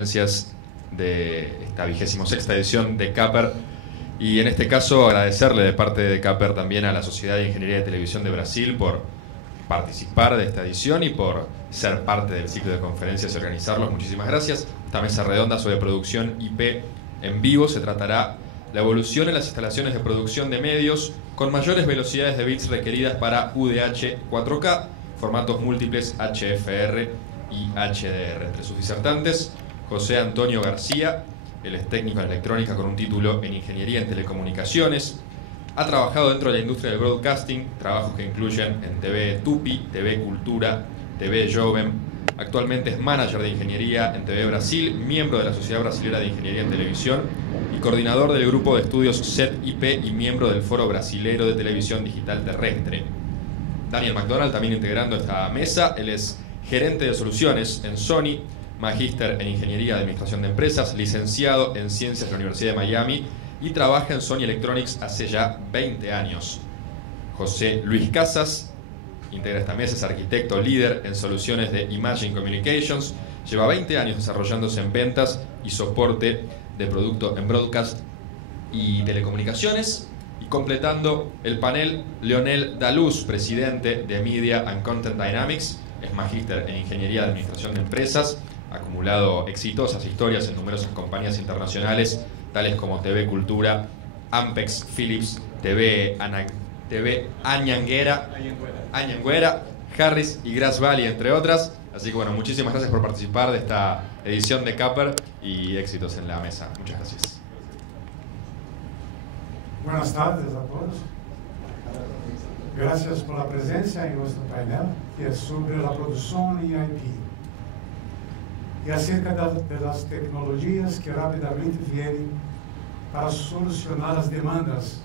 de esta 26ª edición de CAPER, y en este caso agradecerle de parte de CAPER también a la Sociedad de Ingeniería de Televisión de Brasil por participar de esta edición y por ser parte del ciclo de conferencias y organizarlos. Muchísimas gracias. Esta mesa redonda sobre producción IP en vivo se tratará la evolución en las instalaciones de producción de medios con mayores velocidades de bits requeridas para UDH 4K, formatos múltiples HFR y HDR. Entre sus disertantes, José Antonio García. Él es técnico en electrónica con un título en ingeniería en telecomunicaciones. Ha trabajado dentro de la industria del broadcasting, trabajos que incluyen en TV Tupi, TV Cultura, TV Jovem. Actualmente es manager de ingeniería en TV Brasil, miembro de la Sociedad Brasilera de Ingeniería en Televisión y coordinador del grupo de estudios SET-IP y miembro del Foro Brasilero de Televisión Digital Terrestre. Daniel McDonald, también integrando esta mesa. Él es gerente de soluciones en Sony, magíster en Ingeniería de Administración de Empresas, licenciado en Ciencias de la Universidad de Miami y trabaja en Sony Electronics hace ya 20 años. José Luis Casas integra esta mesa, es arquitecto líder en soluciones de Imaging Communications, lleva 20 años desarrollándose en ventas y soporte de producto en broadcast y telecomunicaciones. Y completando el panel, Leonel Daluz, presidente de Media and Content Dynamics, es magíster en Ingeniería de Administración de Empresas, ha acumulado exitosas historias en numerosas compañías internacionales, tales como TV Cultura, Ampex, Philips, TV Anhanguera, Harris y Grass Valley, entre otras. Así que bueno, muchísimas gracias por participar de esta edición de CAPER y éxitos en la mesa. Muchas gracias. Buenas tardes a todos. Gracias por la presencia en nuestro panel, que es sobre la producción en IP y acerca de las tecnologías que rápidamente vienen para solucionar las demandas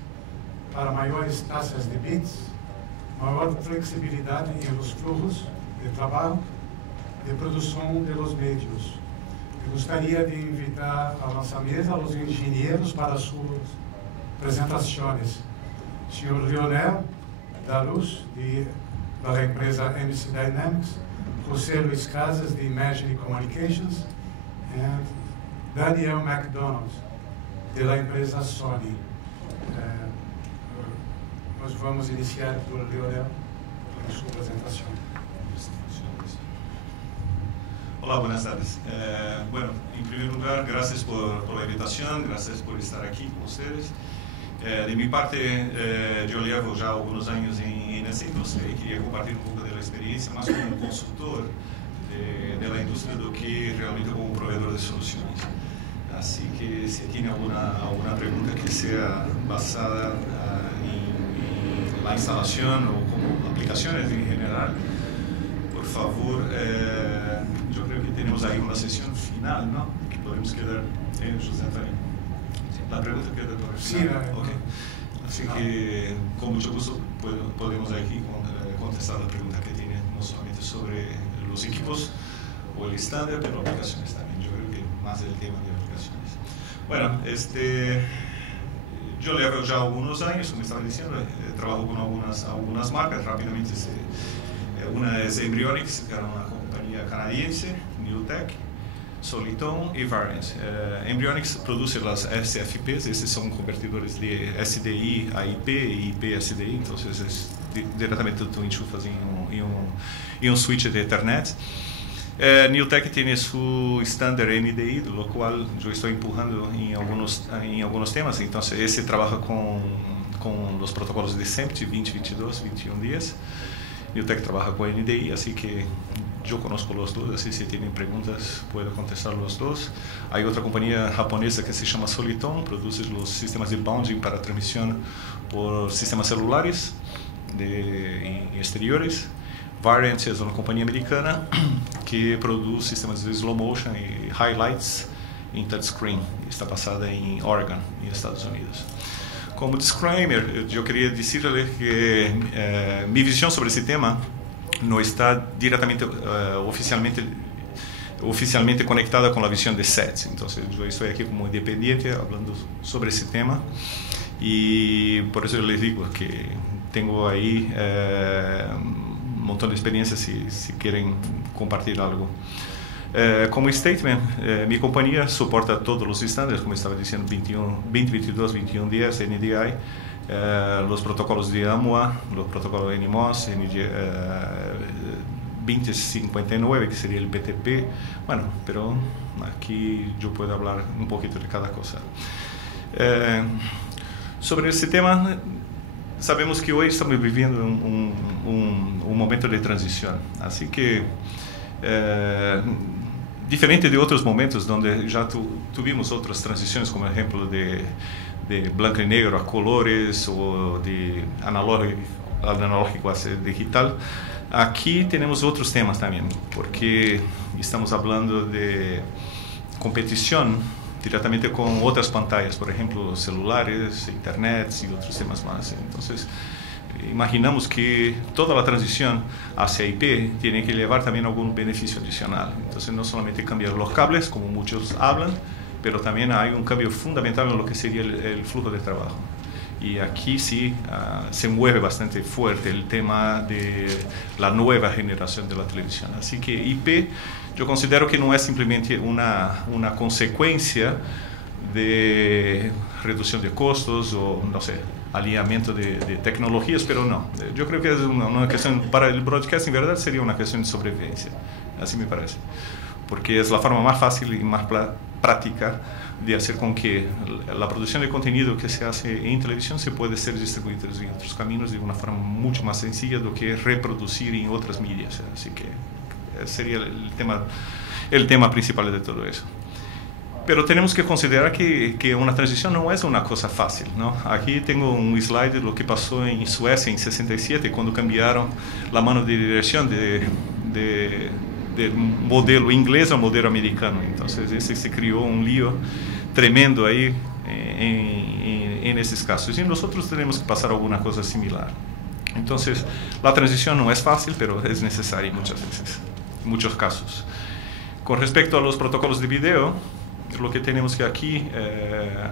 para mayores tasas de bits, mayor flexibilidad en los flujos de trabajo, de producción de los medios. Me gustaría de invitar a nuestra mesa a los ingenieros para sus presentaciones. Señor Leonel Daluz, de la empresa MC Dynamics, José Luis Casas, de Imaging Communications, y Daniel McDonald, de la empresa Sony. Nós vamos iniciar por Leonel, con su presentación. Hola, buenas tardes. Bueno, en primer lugar, gracias por la invitación, gracias por estar aquí con ustedes. De mi parte, yo llevo ya algunos años en esta industria y quería compartir un poco de la experiencia, más como consultor de la industria do que realmente como proveedor de soluciones. Así que si tiene alguna pregunta que sea basada en la instalación o como aplicaciones en general, por favor, yo creo que tenemos ahí una sesión final, ¿no? Que podemos quedar en José Antonio. La pregunta queda por el final. Sí, okay. Así que con mucho gusto podemos aquí contestar la pregunta que tiene, no solamente sobre los equipos o el estándar, pero aplicaciones también. Yo creo que más el tema de aplicaciones. Bueno, yo llevo ya algunos años, como estaba diciendo, trabajo con algunas marcas rápidamente. Una es Embryonics, que era una compañía canadiense, Newtek, Soliton y Variance. Embryonics produce las SFPs, estos son convertidores de SDI a IP y IP a SDI, entonces directamente tú enchufas en un switch de Ethernet. Newtek tiene su estándar NDI, lo cual yo estoy empujando en algunos temas, entonces ese trabaja con los protocolos de SEMPT 2022, 2110. Newtek trabaja con NDI, así que yo conozco los dos, así si tienen preguntas puedo contestar los dos. Hay otra compañía japonesa que se llama Soliton, produce los sistemas de bonding para transmisión por sistemas celulares en exteriores. Variant es una compañía americana que produce sistemas de slow motion y highlights en touchscreen. Está basada en Oregon, en Estados Unidos. Como disclaimer, yo quería decirle que mi visión sobre ese tema no está directamente oficialmente conectada con la visión de SET. Entonces yo estoy aquí como independiente hablando sobre ese tema y por eso les digo que tengo ahí un montón de experiencias si quieren compartir algo. Como statement, mi compañía soporta todos los estándares, como estaba diciendo, 2022, 2110, NDI, los protocolos de AMUA, los protocolos de NMOS, 2059, que sería el BTP. Bueno, pero aquí yo puedo hablar un poquito de cada cosa. Sobre este tema, sabemos que hoy estamos viviendo un momento de transición, así que diferente de otros momentos donde ya tuvimos otras transiciones, como ejemplo de blanco y negro a colores o de analógico a digital, aquí tenemos otros temas también, porque estamos hablando de competición directamente con otras pantallas, por ejemplo, celulares, internet y otros temas más. Entonces, imaginamos que toda la transición hacia IP tiene que llevar también algún beneficio adicional. Entonces, no solamente cambiar los cables, como muchos hablan, pero también hay un cambio fundamental en lo que sería el flujo de trabajo. Y aquí sí se mueve bastante fuerte el tema de la nueva generación de la televisión. Así que IP, yo considero que no es simplemente una consecuencia de reducción de costos o, no sé, alineamiento de tecnologías, pero no. Yo creo que es una cuestión, para el broadcast en verdad sería una cuestión de sobrevivencia, así me parece. Porque es la forma más fácil y más práctica de hacer con que la producción de contenido que se hace en televisión se puede ser distribuida en otros caminos de una forma mucho más sencilla do que reproducir en otras medias. Así que sería el tema principal de todo eso. Pero tenemos que considerar que una transición no es una cosa fácil, ¿no? Aquí tengo un slide de lo que pasó en Suecia en 67, cuando cambiaron la mano de dirección del modelo inglés al modelo americano. Entonces se creó un lío tremendo ahí en esos casos. Y nosotros tenemos que pasar alguna cosa similar. Entonces, la transición no es fácil, pero es necesaria muchas veces, en muchos casos. Con respecto a los protocolos de video, lo que tenemos que aquí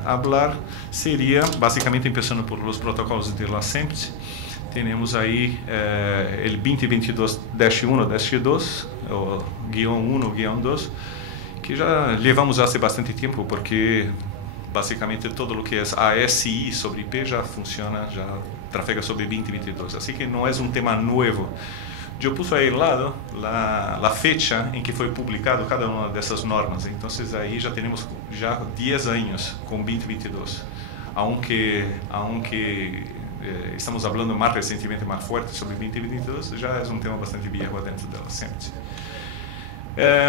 hablar sería, básicamente empezando por los protocolos de la SEMT. Tenemos ahí el 2022-1-2, o -1, -2, que ya llevamos hace bastante tiempo, porque básicamente todo lo que es ASI sobre IP ya funciona, ya trafega sobre 2022, así que no es un tema nuevo. Yo puse ahí al lado la fecha en que fue publicado cada una de esas normas, entonces ahí ya tenemos ya 10 años con 2022, aunque estamos hablando más recientemente, más fuerte sobre 2022, ya es un tema bastante viejo dentro de la SEMT.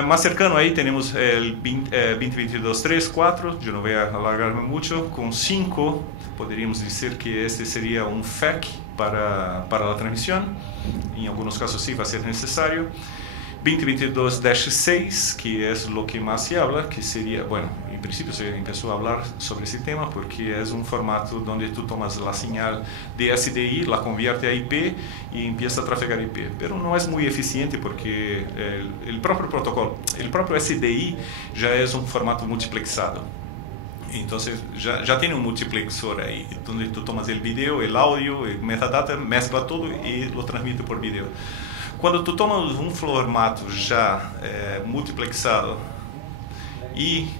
Más cercano ahí tenemos el 2022-3-4, yo no voy a alargarme mucho, con 5 podríamos decir que este sería un FEC para la transmisión, en algunos casos sí va a ser necesario. 2022-6, que es lo que más se habla, que sería, bueno, en principio se empezó a hablar sobre ese tema porque es un formato donde tú tomas la señal de SDI, la convierte a IP y empieza a trafegar IP, pero no es muy eficiente porque el propio protocolo, el propio SDI ya es un formato multiplexado. Entonces ya tiene un multiplexor ahí, donde tú tomas el video, el audio, el metadata, mezcla todo y lo transmite por video. Cuando tú tomas un formato ya multiplexado y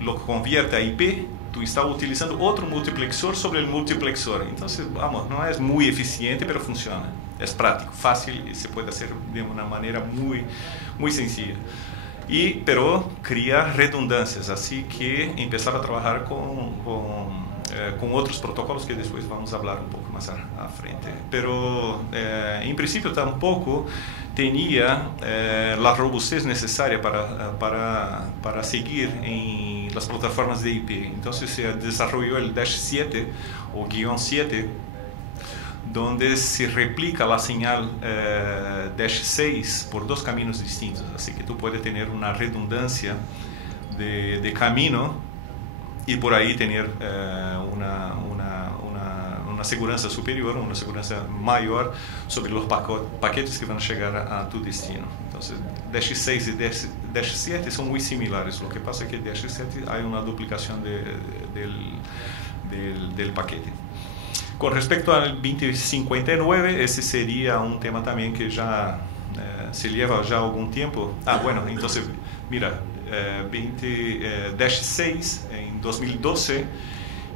lo convierte a IP, tú estás utilizando otro multiplexor sobre el multiplexor. Entonces, vamos, no es muy eficiente, pero funciona. Es práctico, fácil y se puede hacer de una manera muy, muy sencilla. Pero crea redundancias, así que empezar a trabajar con otros protocolos que después vamos a hablar un poco más a frente. Pero en principio tampoco tenía la robustez necesaria para seguir en las plataformas de IP. Entonces se desarrolló el Dash 7 o guión 7, donde se replica la señal Dash 6 por 2 caminos distintos. Así que tú puedes tener una redundancia de camino y por ahí tener una seguridad superior, una seguridad mayor sobre los paquetes que van a llegar a tu destino. Entonces, Dash 6 y Dash 7 son muy similares. Lo que pasa es que en Dash 7 hay una duplicación del paquete. Con respecto al 2059, ese sería un tema también que ya se lleva ya algún tiempo. Bueno, entonces Mira, 20-6 en 2012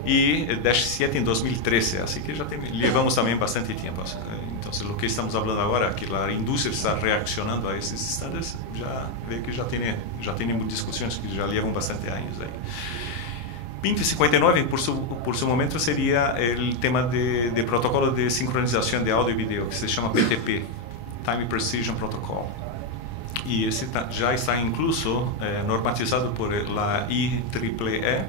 y 17 en 2013, así que ya llevamos también bastante tiempo. Entonces, lo que estamos hablando ahora, que la industria está reaccionando a esos estándares, ya ve que ya tiene discusiones que ya llevan bastante años ahí. 2059, por su momento, sería el tema de protocolo de sincronización de audio y video, que se llama PTP, Time Precision Protocol. Y ese ya está incluso normatizado por la IEEE,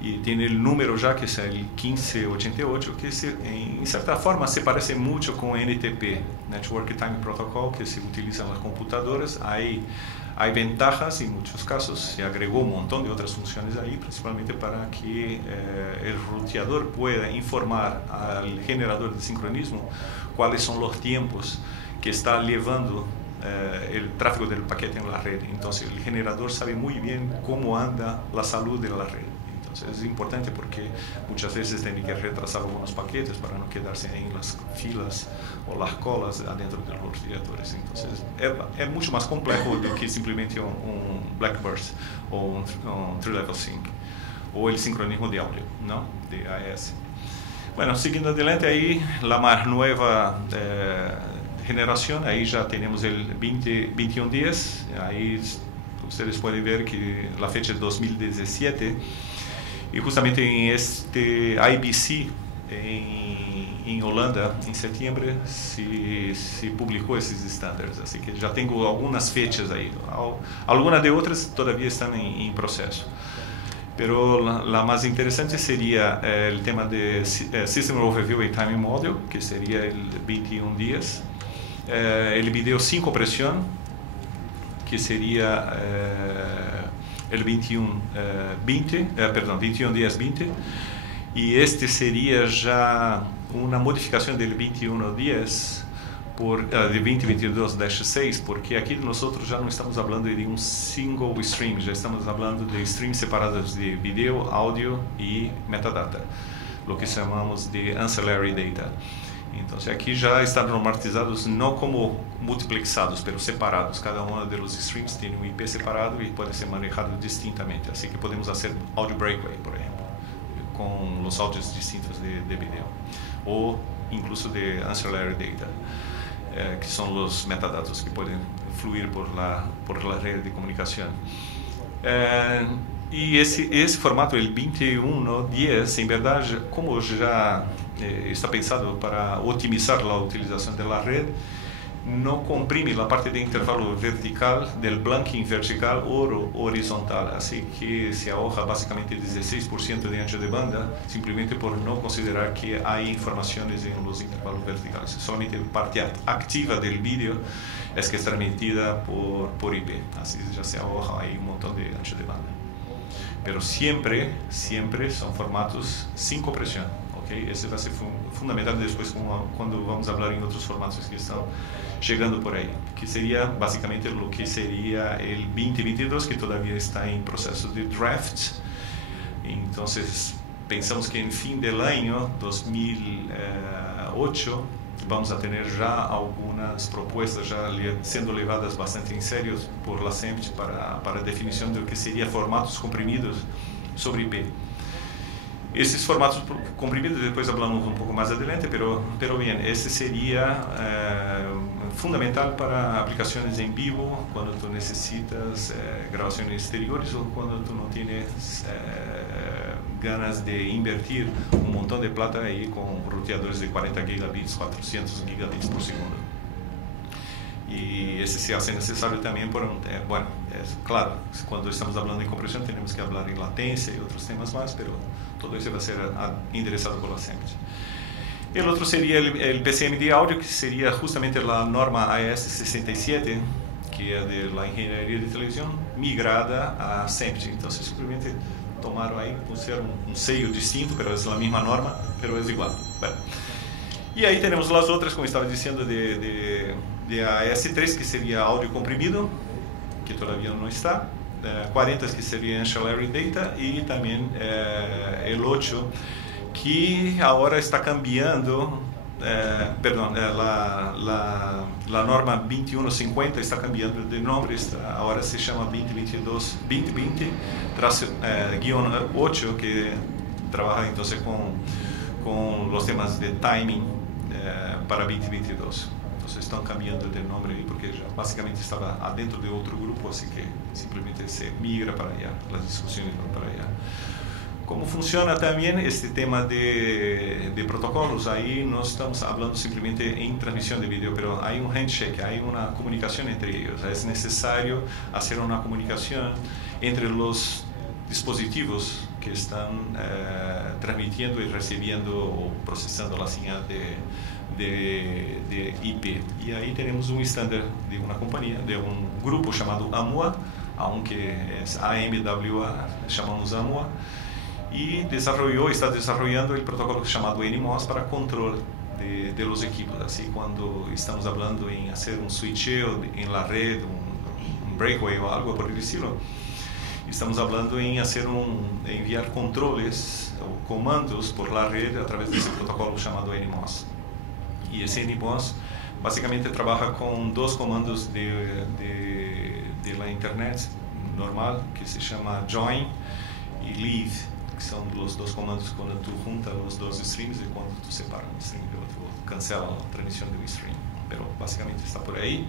y tiene el número ya que es el 1588, que en cierta forma se parece mucho con NTP, Network Time Protocol, que se utiliza en las computadoras. Hay ventajas, en muchos casos se agregó un montón de otras funciones ahí, principalmente para que el ruteador pueda informar al generador de sincronismo cuáles son los tiempos que está llevando el tráfico del paquete en la red. Entonces el generador sabe muy bien cómo anda la salud de la red. Entonces es importante porque muchas veces tiene que retrasar algunos paquetes para no quedarse en las filas o las colas adentro de los ruteadores. Entonces es mucho más complejo do que simplemente un Blackburst o un Three-Level Sync o el sincronismo de audio, ¿no? De AES. Bueno, siguiendo adelante ahí, la más nueva generación, ahí ya tenemos el 202110, ahí ustedes pueden ver que la fecha es 2017, y justamente en este IBC en Holanda, en septiembre, se publicó esos estándares, así que ya tengo algunas fechas ahí. Algunas de otras todavía están en proceso. Pero la más interesante sería el tema de System Overview y Timing Model, que sería el 2110. El video sin compresión, que sería el 2110-20. Y este sería ya una modificación del 2110 de 2022-6, porque aquí nosotros ya no estamos hablando de un single stream, ya estamos hablando de streams separados de video, audio y metadata, lo que llamamos de ancillary data. Entonces aquí ya están normatizados no como multiplexados, pero separados. Cada uno de los streams tiene un IP separado y puede ser manejado distintamente. Así que podemos hacer audio breakaway, por ejemplo, con los audios distintos de video, o incluso de ancillary data, que son los metadatos que pueden fluir por la red de comunicación. Y ese formato, el 2110, en verdad, como ya está pensado para optimizar la utilización de la red, no comprime la parte de intervalo vertical del blanking vertical o horizontal, así que se ahorra básicamente 16% de ancho de banda, simplemente por no considerar que hay informaciones en los intervalos verticales. Solamente la parte activa del vídeo es que es transmitida por IP, así ya se ahorra ahí un montón de ancho de banda. Pero siempre son formatos sin compresión. ¿Okay? Ese va a ser fundamental después cuando vamos a hablar en otros formatos que están llegando por ahí, que sería básicamente lo que sería el 2022, que todavía está en proceso de draft. Entonces pensamos que en fin del año 2008 vamos a tener ya algunas propuestas ya siendo levadas bastante en serio por la SEMT para definición de lo que sería formatos comprimidos sobre IP. Esos formatos comprimidos, después hablamos un poco más adelante, pero bien, ese sería fundamental para aplicaciones en vivo, cuando tú necesitas grabaciones exteriores o cuando tú no tienes ganas de invertir un montón de plata ahí con ruteadores de 40 gigabits, 400 gigabits por segundo. Y ese se hace necesario también por bueno, es claro, cuando estamos hablando de compresión tenemos que hablar en latencia y otros temas más, pero todo eso va a ser enderezado por la SEMT. El otro sería el PCM de audio, que sería justamente la norma AES 67, que es de la ingeniería de televisión, migrada a SEMT. Entonces simplemente tomaron ahí, pusieron un sello distinto, pero es la misma norma, pero es igual. Bueno. Y ahí tenemos las otras, como estaba diciendo, de AES3, que sería audio comprimido, que todavía no está, 40, que sería ancillary data, y también el 8, que ahora está cambiando la norma 2150 está cambiando de nombre, ahora se llama 2020-8, que trabaja entonces con los temas de timing para 2022. Entonces están cambiando de nombre porque ya básicamente estaba adentro de otro grupo, así que simplemente se migra para allá, las discusiones van para allá. ¿Cómo funciona también este tema de protocolos? Ahí no estamos hablando simplemente en transmisión de video, pero hay un handshake, hay una comunicación entre ellos. Es necesario hacer una comunicación entre los dispositivos que están transmitiendo y recibiendo o procesando la señal de IP. Y ahí tenemos un estándar de una compañía, de un grupo llamado AMUA, aunque es AMWA, llamamos AMUA, y está desarrollando el protocolo llamado NMOS para control de los equipos. Así cuando estamos hablando en hacer un switcheo en la red, un breakaway o algo por el estilo, estamos hablando en enviar controles o comandos por la red a través de ese protocolo llamado NMOS. Y ese NMOS básicamente trabaja con dos comandos de la internet normal, que se llama join y leave, que son los dos comandos cuando tú juntas los dos streams y cuando tú separas un stream de otro, cancela la transmisión de un stream, pero básicamente está por ahí.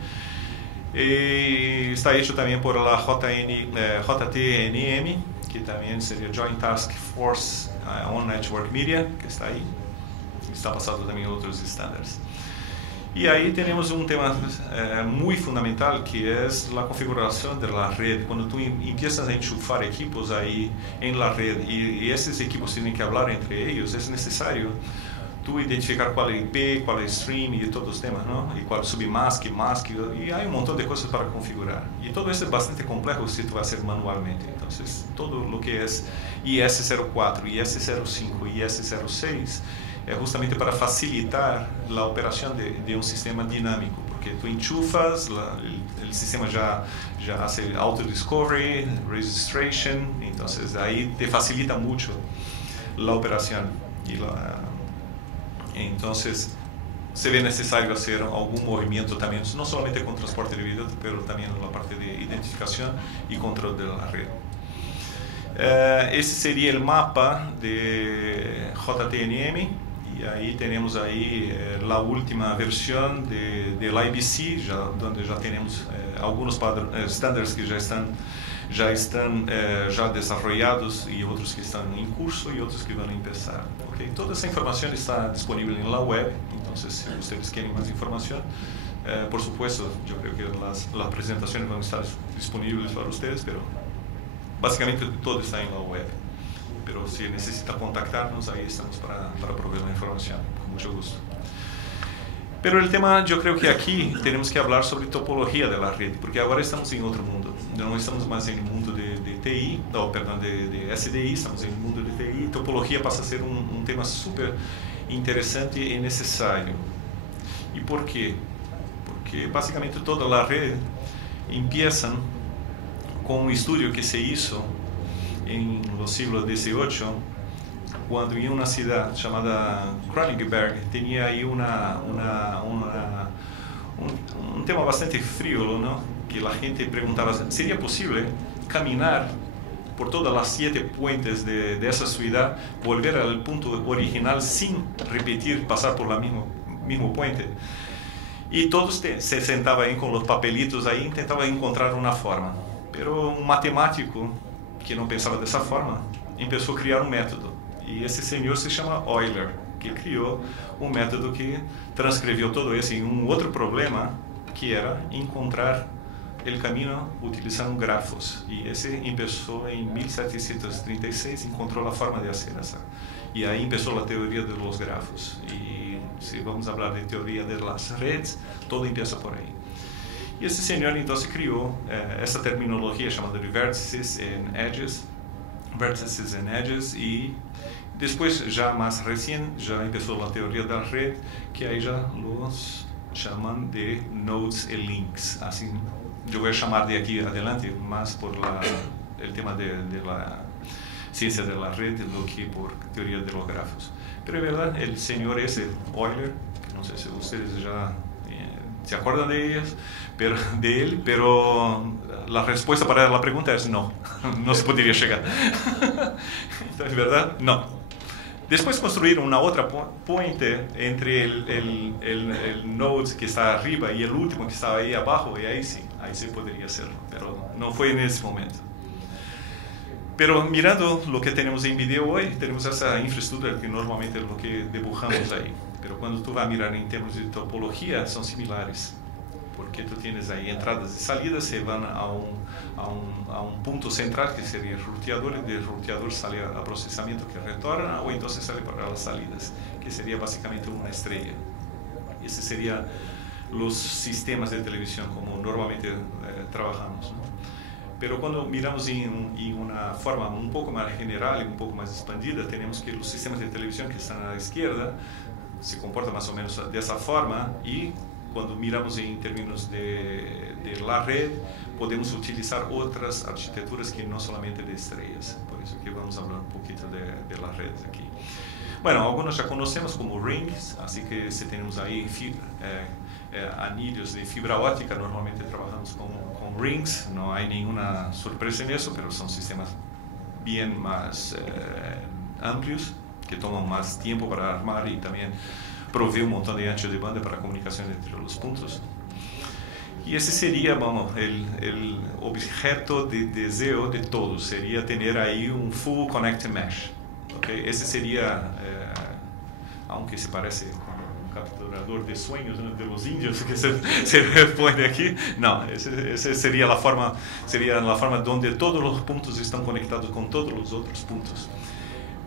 Está hecho también por la JTNM, que también sería Joint Task Force on Network Media, que está ahí. Está basado también en otros estándares. Y ahí tenemos un tema muy fundamental, que es la configuración de la red. Cuando tú empiezas a enchufar equipos ahí en la red y esos equipos tienen que hablar entre ellos, es necesario tú identificar cuál es IP, cuál es stream y todos los temas, ¿no? Y cuál es submask, mask, y hay un montón de cosas para configurar. Y todo eso es bastante complejo si tú vas a hacer manualmente. Entonces, todo lo que es IS-04, IS-05 y IS-06 es justamente para facilitar la operación de un sistema dinámico, porque tú enchufas, el sistema ya hace auto-discovery, registration, entonces ahí te facilita mucho la operación. Entonces se ve necesario hacer algún movimiento también, no solamente con transporte de video, pero también en la parte de identificación y control de la red. Ese sería el mapa de JTNM. Y ahí tenemos la última versión del IBC, donde ya tenemos algunos estándares que ya están desarrollados y otros que están en curso y otros que van a empezar. ¿Okay? Toda esa información está disponible en la web, entonces si ustedes quieren más información, por supuesto, yo creo que las presentaciones van a estar disponibles para ustedes, pero básicamente todo está en la web. Pero si necesita contactarnos, ahí estamos para proveer la información, con mucho gusto. Pero el tema, yo creo que aquí tenemos que hablar sobre topología de la red, porque ahora estamos en otro mundo. No estamos más en el mundo de TI, no, perdón, de SDI, estamos en el mundo de TI. Topología pasa a ser un tema súper interesante y necesario. ¿Y por qué? Porque básicamente toda la red empieza con un estudio que se hizo en los siglos XVIII, cuando en una ciudad llamada Krönigsberg tenía ahí un tema bastante frívolo, ¿no? Que la gente preguntaba, ¿sería posible caminar por todas las 7 puentes de esa ciudad, volver al punto original sin repetir, pasar por el mismo puente? Y todos se sentaban ahí con los papelitos ahí, intentaban encontrar una forma. Pero un matemático que não pensava dessa forma, começou a criar um método. E esse senhor se chama Euler, que criou um método que transcreveu todo isso em um outro problema, que era encontrar o caminho utilizando grafos. E esse começou em 1736, encontrou a forma de fazer essa. E aí começou a teoria dos grafos. E se vamos falar de teoria das redes, todo começa por aí. E esse senhor então se criou essa terminologia chamada de vértices and edges, e depois já mais recém já começou a teoria da rede, que aí já os chamam de nodes e links. Assim, eu vou chamar de aqui adelante mais por o tema de la ciência da rede do que por teoria de los grafos. Pero é verdade, o senhor esse Euler no sé si ustedes ya se acuerdan de ellas, de él, pero la respuesta para la pregunta es no, no se podría llegar. Entonces, ¿verdad? No. Después construir una otra puente entre el node que está arriba y el último que está ahí abajo, y ahí sí podría hacerlo, pero no fue en ese momento. Pero mirando lo que tenemos en video hoy, tenemos esa infraestructura que normalmente es lo que dibujamos ahí. Pero cuando tú vas a mirar en términos de topología, son similares. Porque tú tienes ahí entradas y salidas, se van a un punto central que sería el ruteador, y del ruteador sale a procesamiento que retorna, o entonces sale para las salidas, que sería básicamente una estrella. Ese serían los sistemas de televisión como normalmente trabajamos, ¿no? Pero cuando miramos en una forma un poco más general y un poco más expandida, tenemos que los sistemas de televisión que están a la izquierda se comportan más o menos de esa forma, y cuando miramos en términos de la red, podemos utilizar otras arquitecturas que no solamente de estrellas. Por eso que vamos a hablar un poquito de las redes aquí. Bueno, algunos ya conocemos como rings, así que si tenemos ahí anillos de fibra óptica, normalmente trabajamos con rings, no hay ninguna sorpresa en eso, pero son sistemas bien más amplios, que toman más tiempo para armar y también provee un montón de ancho de banda para comunicación entre los puntos. Y ese sería, vamos, el objeto de deseo de todos, sería tener ahí un full connected mesh. ¿Okay? Ese sería, aunque se parece a un capturador de sueños, ¿no?, de los indios que se pone aquí, no, ese sería la forma donde todos los puntos están conectados con todos los otros puntos.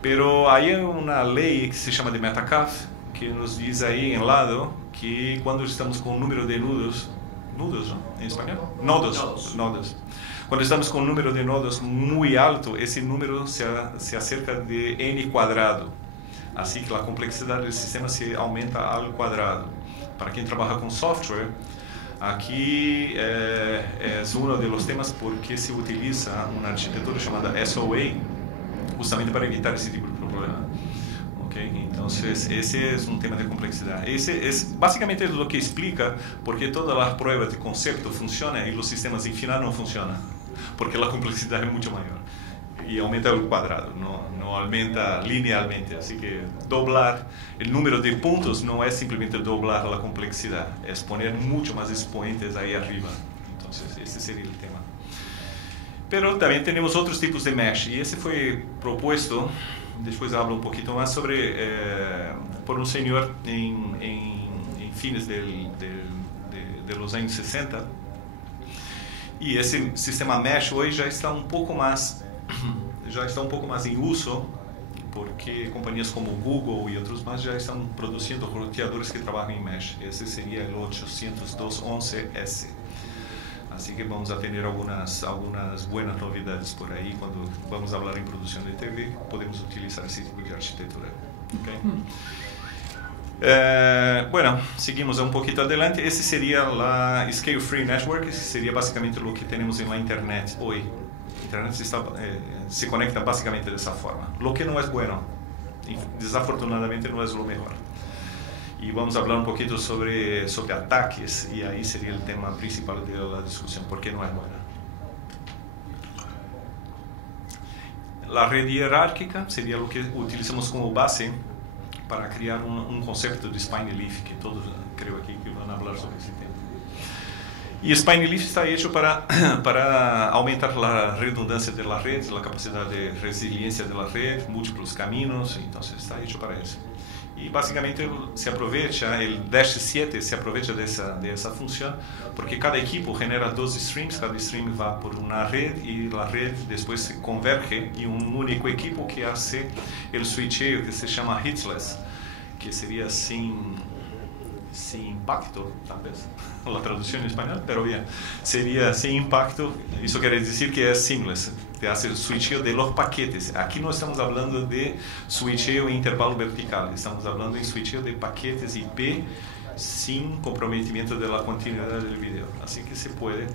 Pero hay una ley que se llama de Metcalfe, que nos dice ahí en lado que cuando estamos con un número de nodos, ¿no? En español, nodos. Cuando estamos con un número de nodos muy alto, ese número se acerca de n cuadrado. Así que la complejidad del sistema se aumenta al cuadrado. Para quien trabaja con software, aquí es uno de los temas porque se utiliza una arquitectura llamada SOA, justamente para evitar ese tipo de problema. ¿Okay? Entonces, ese es un tema de complejidad. Ese es básicamente lo que explica por qué todas las pruebas de concepto funcionan y los sistemas en final no funcionan, porque la complejidad es mucho mayor y aumenta el cuadrado, no aumenta linealmente. Así que doblar el número de puntos no es simplemente doblar la complejidad, es poner mucho más exponentes ahí arriba. Entonces, ese sería el tema. Pero también tenemos otros tipos de mesh, y ese fue propuesto, después hablo un poquito más sobre, por un señor en fines de los años 60. Y ese sistema mesh hoy ya está un poco más en uso, porque compañías como Google y otros más ya están produciendo roteadores que trabajan en mesh. Ese sería el 802.11s. Así que vamos a tener algunas buenas novedades por ahí. Cuando vamos a hablar en producción de TV, podemos utilizar ese tipo de arquitectura. ¿Okay? Bueno, seguimos un poquito adelante. Ese sería la Scale Free Network, que sería básicamente lo que tenemos en la Internet hoy. Internet se conecta básicamente de esa forma. Lo que no es bueno, desafortunadamente no es lo mejor. Y vamos a hablar un poquito sobre ataques, y ahí sería el tema principal de la discusión, ¿por qué no es buena? La red jerárquica sería lo que utilizamos como base para crear un concepto de Spiny Leaf, que todos creo aquí que van a hablar sobre ese tema. Y Spiny Leaf está hecho para aumentar la redundancia de la red, la capacidad de resiliencia de la red, múltiples caminos, entonces está hecho para eso. Y básicamente se aprovecha, el Dash 7 se aprovecha de esa función, porque cada equipo genera dos streams, cada stream va por una red y la red después se converge en un único equipo que hace el switcheo que se llama hitless, que sería sin impacto, tal vez, la traducción en español, pero bien, sería sin impacto. Eso quiere decir que es seamless, te hace el switcheo de los paquetes. Aquí no estamos hablando de switcheo en intervalo vertical, estamos hablando de switcheo de paquetes IP sin comprometimiento de la continuidad del video. Así que se puede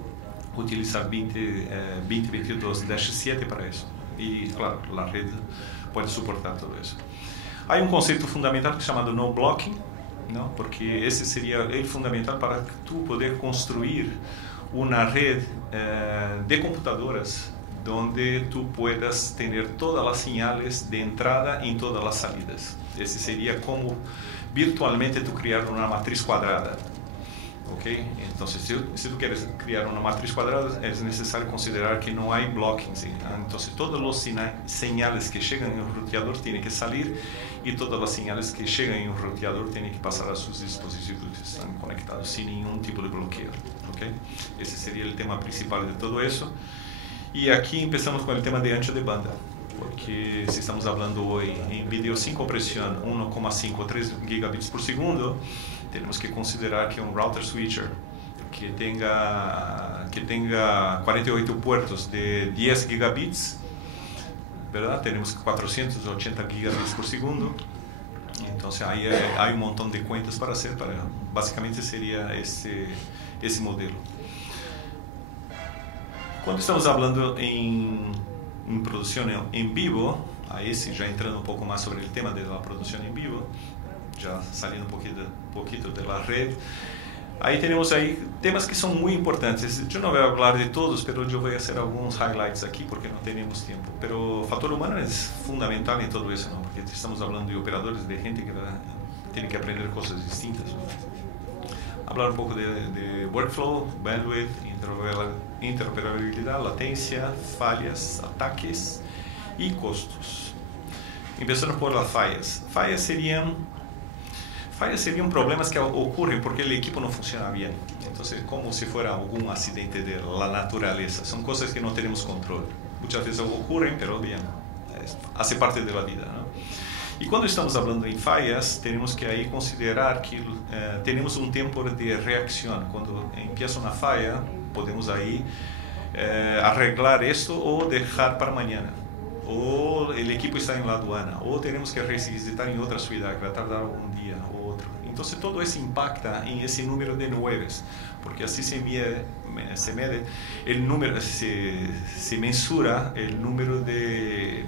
utilizar 2022-7 para eso. Y claro, la red puede soportar todo eso. Hay un concepto fundamental llamado no blocking. ¿no? Porque ese sería el fundamental para tú poder construir una red de computadoras donde tú puedas tener todas las señales de entrada en todas las salidas. Ese sería como virtualmente tú crear una matriz cuadrada. ¿Okay? Entonces, si tú quieres crear una matriz cuadrada, es necesario considerar que no hay blocking. ¿Sí? Entonces, todos los señales que llegan en un ruteador tienen que salir y todas las señales que llegan en un ruteador tienen que pasar a sus dispositivos que están conectados sin ningún tipo de bloqueo. ¿Okay? Ese sería el tema principal de todo eso. Y aquí empezamos con el tema de ancho de banda, porque si estamos hablando hoy en vídeo sin compresión 1,5 3 gigabits por segundo, tenemos que considerar que un router switcher que tenga 48 puertos de 10 gigabits, ¿verdad? Tenemos 480 gigabits por segundo. Entonces ahí hay un montón de cuentas para hacer, básicamente sería ese modelo. Cuando estamos hablando en producción en vivo, ahí sí, ya entrando un poco más sobre el tema de la producción en vivo, ya saliendo un poquito de la red, ahí tenemos temas que son muy importantes. Yo no voy a hablar de todos, pero yo voy a hacer algunos highlights aquí porque no tenemos tiempo. Pero factor humano es fundamental en todo eso, ¿no? Porque estamos hablando de operadores, de gente que tiene que aprender cosas distintas, ¿no? Hablar un poco de workflow, bandwidth, interoperabilidad, latencia, fallas, ataques y costos. Empezando por las fallas. Fallas serían problemas que ocurren porque el equipo no funciona bien. Entonces, como si fuera algún accidente de la naturaleza. Son cosas que no tenemos control. Muchas veces ocurren, pero bien, hace parte de la vida, ¿no? Y cuando estamos hablando en fallas, tenemos que ahí considerar que tenemos un tiempo de reacción. Cuando empieza una falla, podemos ahí arreglar esto o dejar para mañana. O el equipo está en la aduana, o tenemos que revisitar en otra ciudad, que va a tardar un día o otro. Entonces todo eso impacta en ese número de nueves, porque así se mide el número, se mensura el número de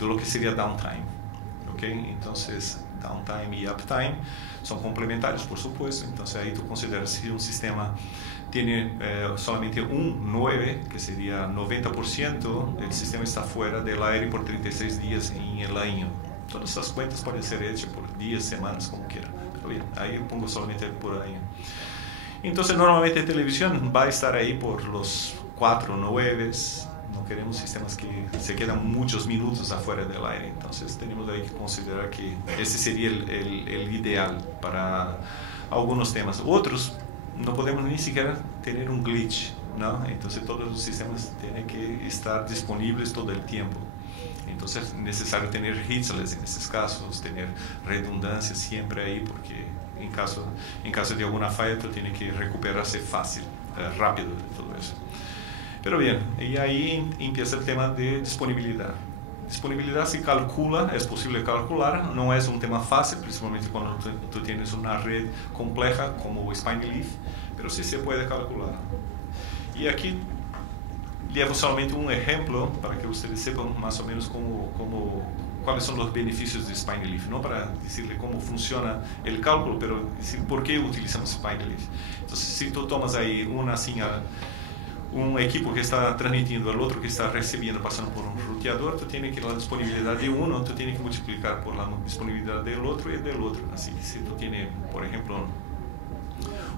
lo que sería downtime. ¿Okay? Entonces, downtime y uptime son complementarios, por supuesto. Entonces, ahí tú consideras si un sistema tiene solamente un 9, que sería 90%, el sistema está fuera del aire por 36 días en el año. Todas esas cuentas pueden ser hechas por días, semanas, como quieran. Pero bien, ahí pongo solamente por año. Entonces, normalmente la televisión va a estar ahí por los 4 9s. No queremos sistemas que se quedan muchos minutos afuera del aire. Entonces tenemos ahí que considerar que ese sería el ideal para algunos temas. Otros no podemos ni siquiera tener un glitch, ¿no? Entonces todos los sistemas tienen que estar disponibles todo el tiempo. Entonces es necesario tener headless en esos casos, tener redundancia siempre ahí, porque en caso de alguna falla tú tienes que recuperarse fácil, rápido de todo eso. Pero bien, y ahí empieza el tema de disponibilidad. Disponibilidad se calcula, es posible calcular, no es un tema fácil, principalmente cuando tú tienes una red compleja como SpineLeaf, pero sí se puede calcular. Y aquí llevo solamente un ejemplo para que ustedes sepan más o menos cuáles son los beneficios de SpineLeaf, no para decirle cómo funciona el cálculo, pero decir por qué utilizamos SpineLeaf. Entonces, si tú tomas ahí una señal, un equipo que está transmitiendo al otro que está recibiendo, pasando por un ruteador, tú tienes que la disponibilidad de uno, tú tienes que multiplicar por la disponibilidad del otro y del otro. Así que si tú tienes, por ejemplo,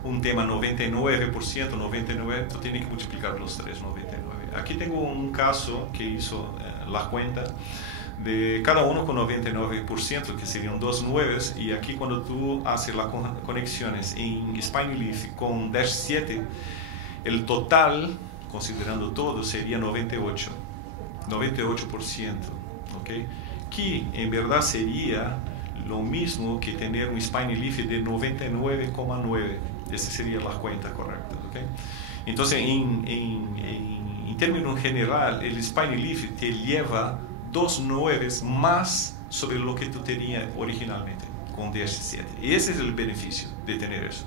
un tema 99%, 99, tú tienes que multiplicar los 3, 99. Aquí tengo un caso que hizo la cuenta de cada uno con 99%, que serían 2 nueves, y aquí cuando tú haces las conexiones en SpineLeaf con Dash 7, el total, considerando todo, sería 98%, ¿okay? Que en verdad sería lo mismo que tener un SpineLeaf de 99,9. Esa sería la cuenta correcta, ¿okay? Entonces, en términos general, el SpineLeaf te lleva 2 nueves más sobre lo que tú tenías originalmente con DS7. Y ese es el beneficio de tener eso.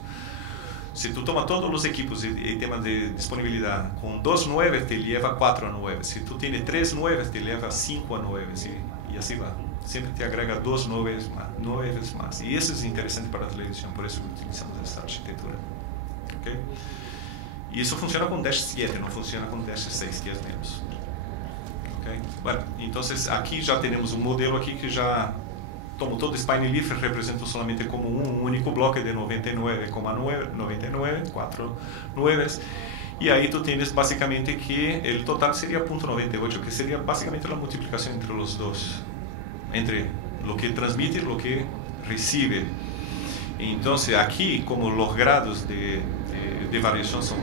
Si tú tomas todos los equipos y temas de disponibilidad, con 2 9 te lleva 4 9. Si tú tienes 3 9 te lleva 5 9 y así va. siempre te agrega 2 9s más. Y eso es interesante para la televisión, por eso utilizamos esta arquitectura. ¿Okay? Y eso funciona con Dash 7, no funciona con Dash 6, que es menos. ¿Okay? Bueno, entonces aquí ya tenemos un modelo aquí que ya tomo todo Spine Leaf, represento solamente como un único bloque de 99,99, 4 9s. Y ahí tú tienes básicamente que el total sería 0.98, que sería básicamente la multiplicación entre los dos, entre lo que transmite y lo que recibe. Entonces aquí, como los grados de variación son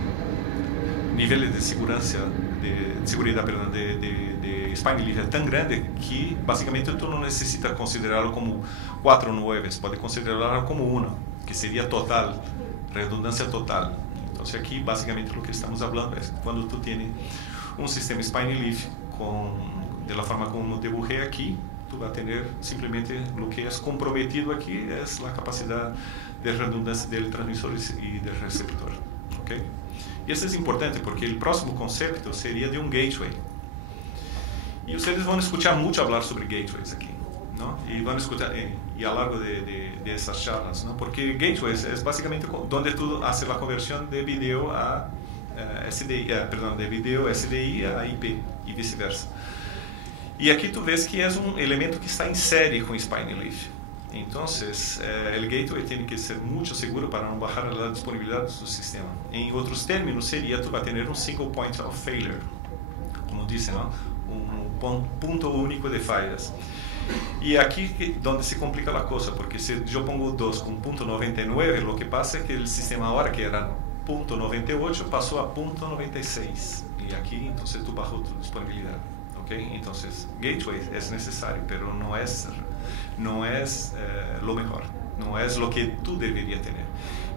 niveles de seguridad, de Spine Leaf tan grande que básicamente tú no necesitas considerarlo como 4 9s, puedes considerarlo como 1, que sería total, redundancia total. Entonces aquí básicamente lo que estamos hablando es cuando tú tienes un sistema Spine Leaf de la forma como dibujé aquí, tú vas a tener simplemente lo que es comprometido aquí es la capacidad de redundancia del transmisor y del receptor. ¿Okay? Y esto es importante porque el próximo concepto sería de un gateway. Y ustedes van a escuchar mucho hablar sobre gateways aquí, ¿no? Y van a escuchar y a lo largo de esas charlas, ¿no? Porque gateways es básicamente donde tú haces la conversión de video a de video SDI a IP y viceversa. Y aquí tú ves que es un elemento que está en serie con Spine Leaf. Entonces, el gateway tiene que ser mucho seguro para no bajar la disponibilidad de su sistema. En otros términos, sería tú vas a tener un single point of failure, como dicen, ¿no? Un punto único de fallas. Y aquí donde se complica la cosa, porque si yo pongo 2 con punto 99, lo que pasa es que el sistema ahora, que era punto 98, pasó a punto 96. Y aquí entonces tú bajó tu disponibilidad. ¿Okay? Entonces, gateway es necesario, pero no es lo mejor, no es lo que tú deberías tener.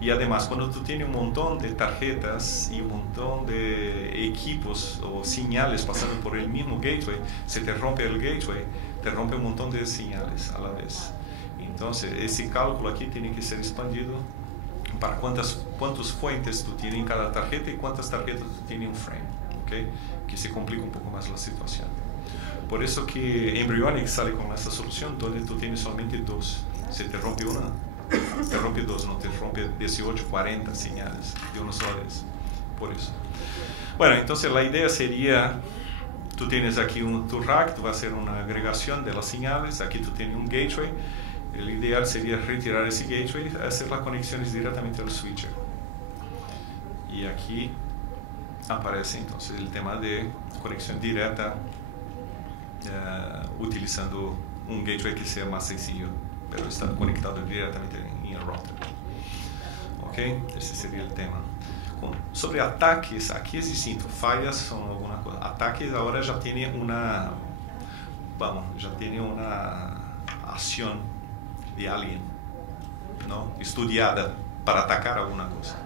Y además, cuando tú tienes un montón de tarjetas y un montón de equipos o señales pasando por el mismo gateway, se te rompe el gateway, te rompe un montón de señales a la vez. Entonces, ese cálculo aquí tiene que ser expandido para cuántas fuentes tú tienes en cada tarjeta y cuántas tarjetas tú tienes en un frame, ¿okay? Que se complica un poco más la situación. Por eso que Embryonics sale con esta solución donde tú tienes solamente 2. Si te rompe una, te rompe 2, no te rompe 18, 40 señales de una sola vez. Por eso. Bueno, entonces la idea sería, tú tienes aquí tu rack, tú vas a hacer una agregación de las señales, aquí tú tienes un gateway. El ideal sería retirar ese gateway y hacer las conexiones directamente al switcher. Y aquí aparece entonces el tema de conexión directa utilizando un gateway que sea más sencillo, pero está conectado directamente en el router. ¿Ok? Ese sería el tema. Sobre ataques, aquí es distinto. Fallas son alguna cosa. Ataques ahora ya tiene una acción de alguien, ¿no? Estudiada para atacar alguna cosa.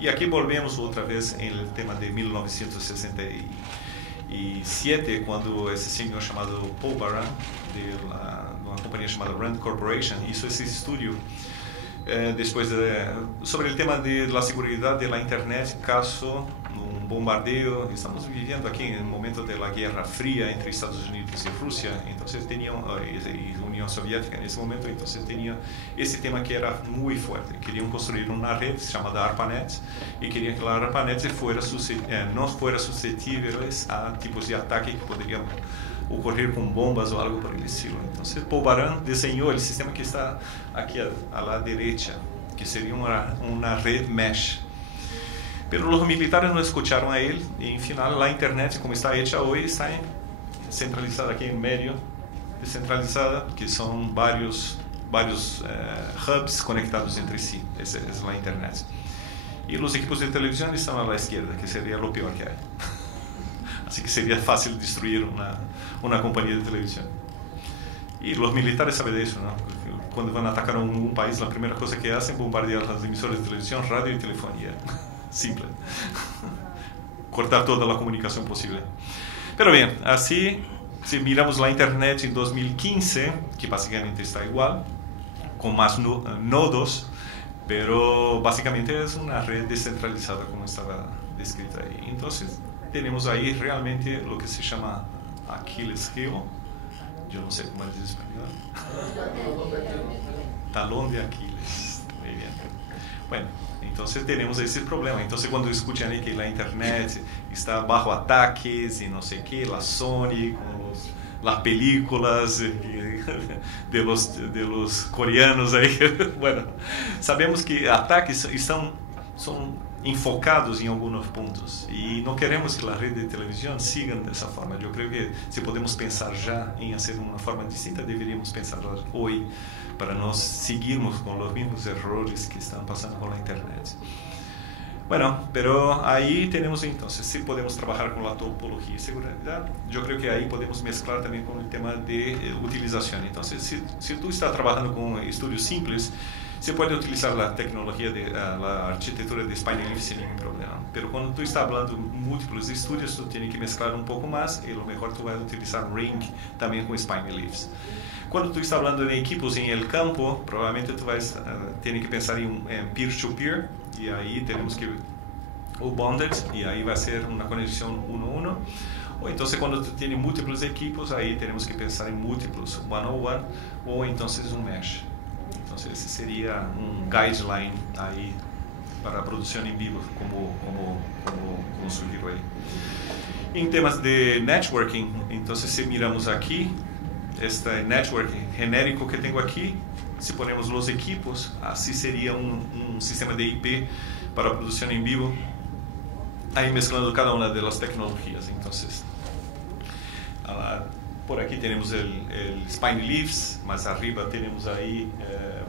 Y aquí volvemos otra vez en el tema de 1967, cuando ese señor llamado Paul Baran, de una compañía llamada Rand Corporation, hizo ese estudio sobre el tema de la seguridad de la Internet caso un bombardeo. Estamos viviendo aquí en el momento de la Guerra Fría entre Estados Unidos y Rusia, entonces y Unión Soviética en ese momento, entonces tenía ese tema que era muy fuerte. Querían construir una red llamada ARPANET y querían que la ARPANET no fuera susceptible a tipos de ataque que podrían ocurrir con bombas o algo por el estilo. Entonces Paul Baran diseñó el sistema que está aquí a la derecha, que sería una red mesh. Pero los militares no escucharon a él y en final la Internet como está hecha hoy está centralizada aquí en medio, descentralizada, que son varios hubs conectados entre sí. Esa es la Internet. Y los equipos de televisión están a la izquierda, que sería lo peor que hay. Así que sería fácil destruir una compañía de televisión. Y los militares saben de eso, ¿no? Cuando van a atacar a un país, la primera cosa que hacen es bombardear las emisoras de televisión, radio y telefonía. Simple. Cortar toda la comunicación posible. Pero bien, así, si miramos la Internet en 2015, que básicamente está igual, con más nodos, pero básicamente es una red descentralizada como estaba descrita ahí. Entonces, tenemos ahí realmente lo que se llama Achilles heel yo no sé cómo es en español. Talón de Aquiles. Muy bien. Bueno, entonces tenemos ese problema. Entonces cuando escuchan ahí que la internet está bajo ataques y no sé qué, la Sony, con las películas de los coreanos ahí, bueno, sabemos que ataques son enfocados en algunos puntos y no queremos que la red de televisión sigan de esa forma. Yo creo que si podemos pensar ya en hacer una forma distinta, deberíamos pensar hoy para no seguirnos con los mismos errores que están pasando con la internet. Bueno, pero ahí tenemos entonces, si podemos trabajar con la topología y seguridad, yo creo que ahí podemos mezclar también con el tema de utilización. Entonces, si tú estás trabajando con estudios simples, se puede utilizar la tecnología de la arquitectura de Spine Leaf sin ningún problema. Pero cuando tú estás hablando de múltiples estudios, tú tienes que mezclar un poco más y lo mejor tú vas a utilizar Ring también con Spine Leaves. Cuando tú estás hablando de equipos en el campo, probablemente tú vas a tener que pensar en peer-to-peer y ahí tenemos que o bonded y ahí va a ser una conexión 1-1. O entonces cuando tú tienes múltiples equipos, ahí tenemos que pensar en múltiples 1-on-1 o entonces un mesh. Entonces ese sería un guideline ahí para producción en vivo, como sugiero ahí. En temas de networking, entonces si miramos aquí, este networking genérico que tengo aquí, si ponemos los equipos, así sería un sistema de IP para producción en vivo, ahí mezclando cada una de las tecnologías. Entonces, por aquí tenemos el Spine Leaves, más arriba tenemos ahí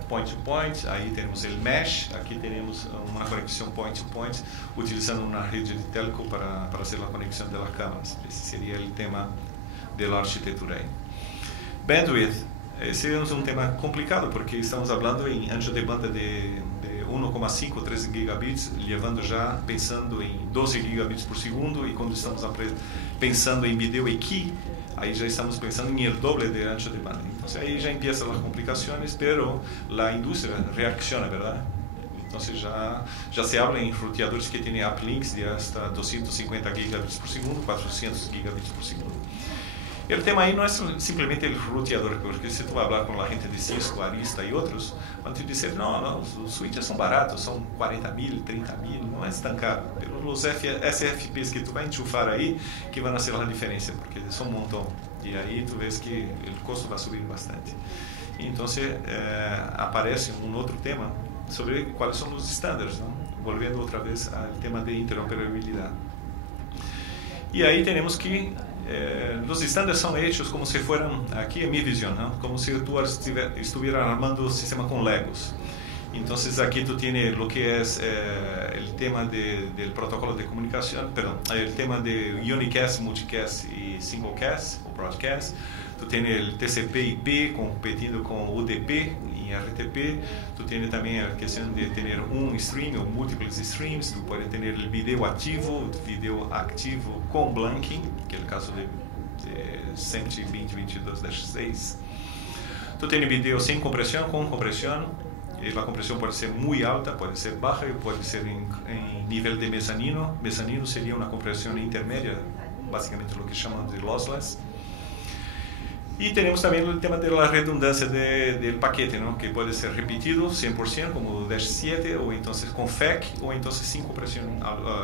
point to point, ahí tenemos el mesh, aquí tenemos una conexión point to point, utilizando una red de telco para hacer la conexión de las cámaras. Ese sería el tema de la arquitectura ahí. Bandwidth, ese es un tema complicado porque estamos hablando en ancho de banda de 1,5, 13 gigabits, llevando ya pensando en 12 gigabits por segundo, y cuando estamos pensando en video aquí, ahí ya estamos pensando en el doble de ancho de banda. Entonces ahí ya empiezan las complicaciones, pero la industria reacciona, ¿verdad? Entonces ya se habla en ruteadores que tienen uplinks de hasta 250 gigabits por segundo, 400 gigabits por segundo. El tema ahí no es simplemente el ruteador, porque si tú vas a hablar con la gente de Cisco, Arista y otros, van a decir, no, los switches son baratos, son 40.000, 30.000, no es tan caro. Pero los SFPs que tú vas a enchufar ahí, que van a hacer la diferencia, porque son un montón. Y ahí tú ves que el costo va a subir bastante. Y entonces aparece un otro tema sobre cuáles son los estándares, ¿no? Volviendo otra vez al tema de interoperabilidad. Y ahí tenemos que los estándares son hechos como si fueran, aquí en mi visión, ¿no? Como si tú estuvieras armando un sistema con Legos. Entonces aquí tú tienes lo que es el tema del protocolo de comunicación, perdón, el tema de unicast, multicast y singlecast o broadcast. Tú tienes el TCP/IP competindo con UDP y RTP. Tú tienes también la cuestión de tener un stream o múltiples streams. Tú puedes tener el video activo con blanking, que es el caso de 120.22.6. Tú tienes video sin compresión, con compresión. La compresión puede ser muy alta, puede ser baja y puede ser en nivel de mezanino. Mezanino sería una compresión intermedia, básicamente lo que llaman de lossless. Y tenemos también el tema de la redundancia del paquete, ¿no? Que puede ser repetido 100% como Dash 7 o entonces con FEC o entonces sin compresión,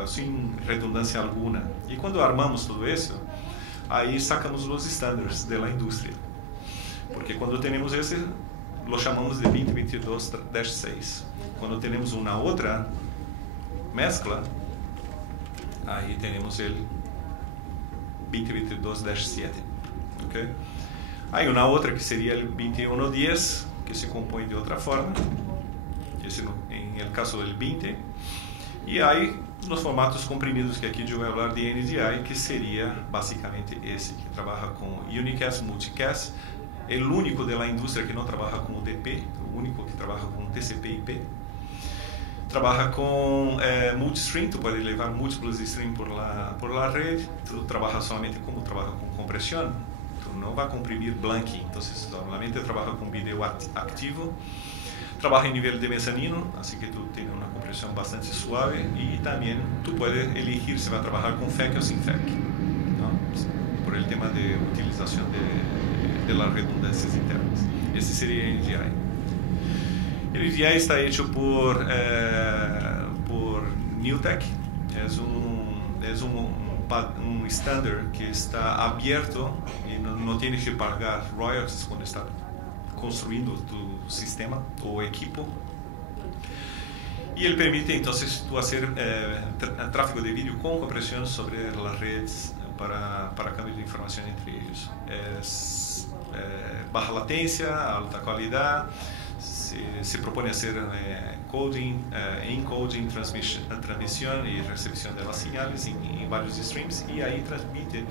sin redundancia alguna. Y cuando armamos todo eso, ahí sacamos los estándares de la industria. Porque cuando tenemos ese, lo llamamos de 2022-6. Cuando tenemos una otra mezcla, ahí tenemos el 2022-7. ¿Okay? Hay una otra que sería el 2110, que se compone de otra forma, en el caso del 20. Y hay los formatos comprimidos, que aquí yo voy a hablar de NDI, que sería básicamente ese, que trabaja con unicast, multicast, el único de la industria que no trabaja con UDP, el único que trabaja con TCP/IP. Trabaja con multistream, tú puedes llevar múltiples streams por la red. Tú trabajas solamente como trabaja con compresión. No va a comprimir blanking, entonces normalmente trabaja con video activo, trabaja en nivel de mezanino, así que tú tienes una compresión bastante suave, y también tú puedes elegir si va a trabajar con FEC o sin FEC, ¿no? Por el tema de utilización de de las redundancias internas. Ese sería el NDI. El NDI está hecho por Newtek. Es un estándar que está abierto y no tienes que pagar royalties cuando está construyendo tu sistema o equipo. Y él permite entonces tú hacer tráfico de vídeo con compresión sobre las redes para cambio de información entre ellos. Es baja latencia, alta calidad. Se propone hacer encoding, transmisión y recepción de las señales en varios streams, y ahí transmite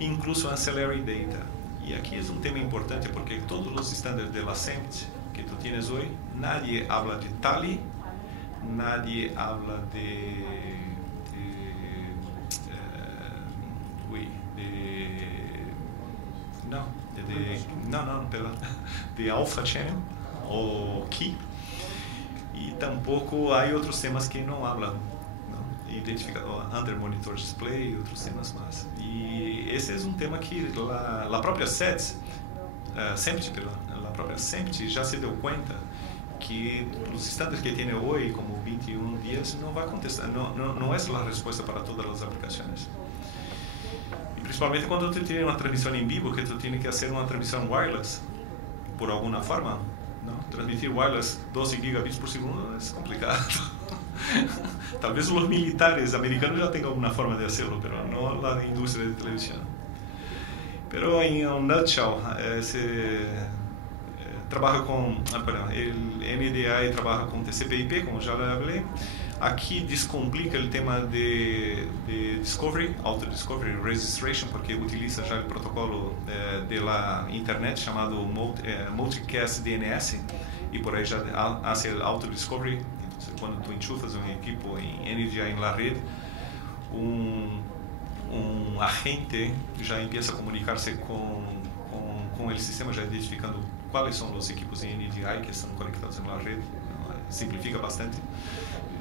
incluso ancillary data. Y aquí es un tema importante porque todos los estándares de la SEMT que tú tienes hoy, nadie habla de TALI, nadie habla de Alpha Channel o Key, y tampoco hay otros temas que no hablan, ¿no? Identificador Under Monitor Display y otros temas más. Y ese es un tema que la propia SEMT ya se dio cuenta que los estándares que tiene hoy, como 21 días, no va a contestar, no es la respuesta para todas las aplicaciones. Y principalmente cuando tú tienes una transmisión en vivo, que tú tienes que hacer una transmisión wireless, por alguna forma, ¿no? Transmitir wireless 12 gigabits por segundo es complicado. Tal vez los militares americanos ya tengan una forma de hacerlo, pero no la industria de televisión. Pero en un nutshell, trabaja con, el NDI trabaja con TCP/IP, como ya le hablé. Aquí descomplica el tema de discovery, auto-discovery, registration, porque utiliza ya el protocolo de la internet llamado Multicast DNS, y por ahí ya hace el auto-discovery. Entonces, cuando tú enchufas un equipo en NDI en la red, un agente ya empieza a comunicarse con el sistema, ya identificando cuáles son los equipos en NDI que están conectados en la red. Simplifica bastante.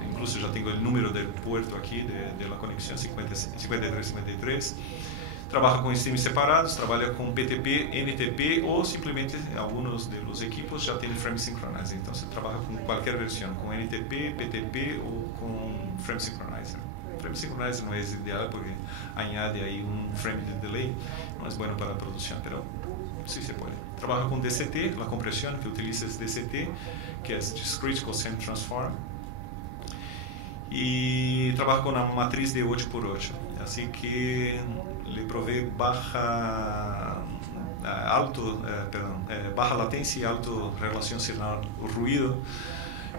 Incluso ya tengo el número del puerto aquí de la conexión 5353. Trabaja con streams separados, trabaja con PTP, NTP, o simplemente algunos de los equipos ya tienen frame synchronizer. Entonces trabaja con cualquier versión, con NTP, PTP o con frame synchronizer. Frame synchronizer no es ideal porque añade ahí un frame de delay, no es bueno para la producción, pero sí se puede. Trabaja con DCT, la compresión que utiliza es DCT, que es Discrete Cosine Transform, y trabaja con una matriz de 8x8, así que le provee baja latencia y alto relación signal-ruido,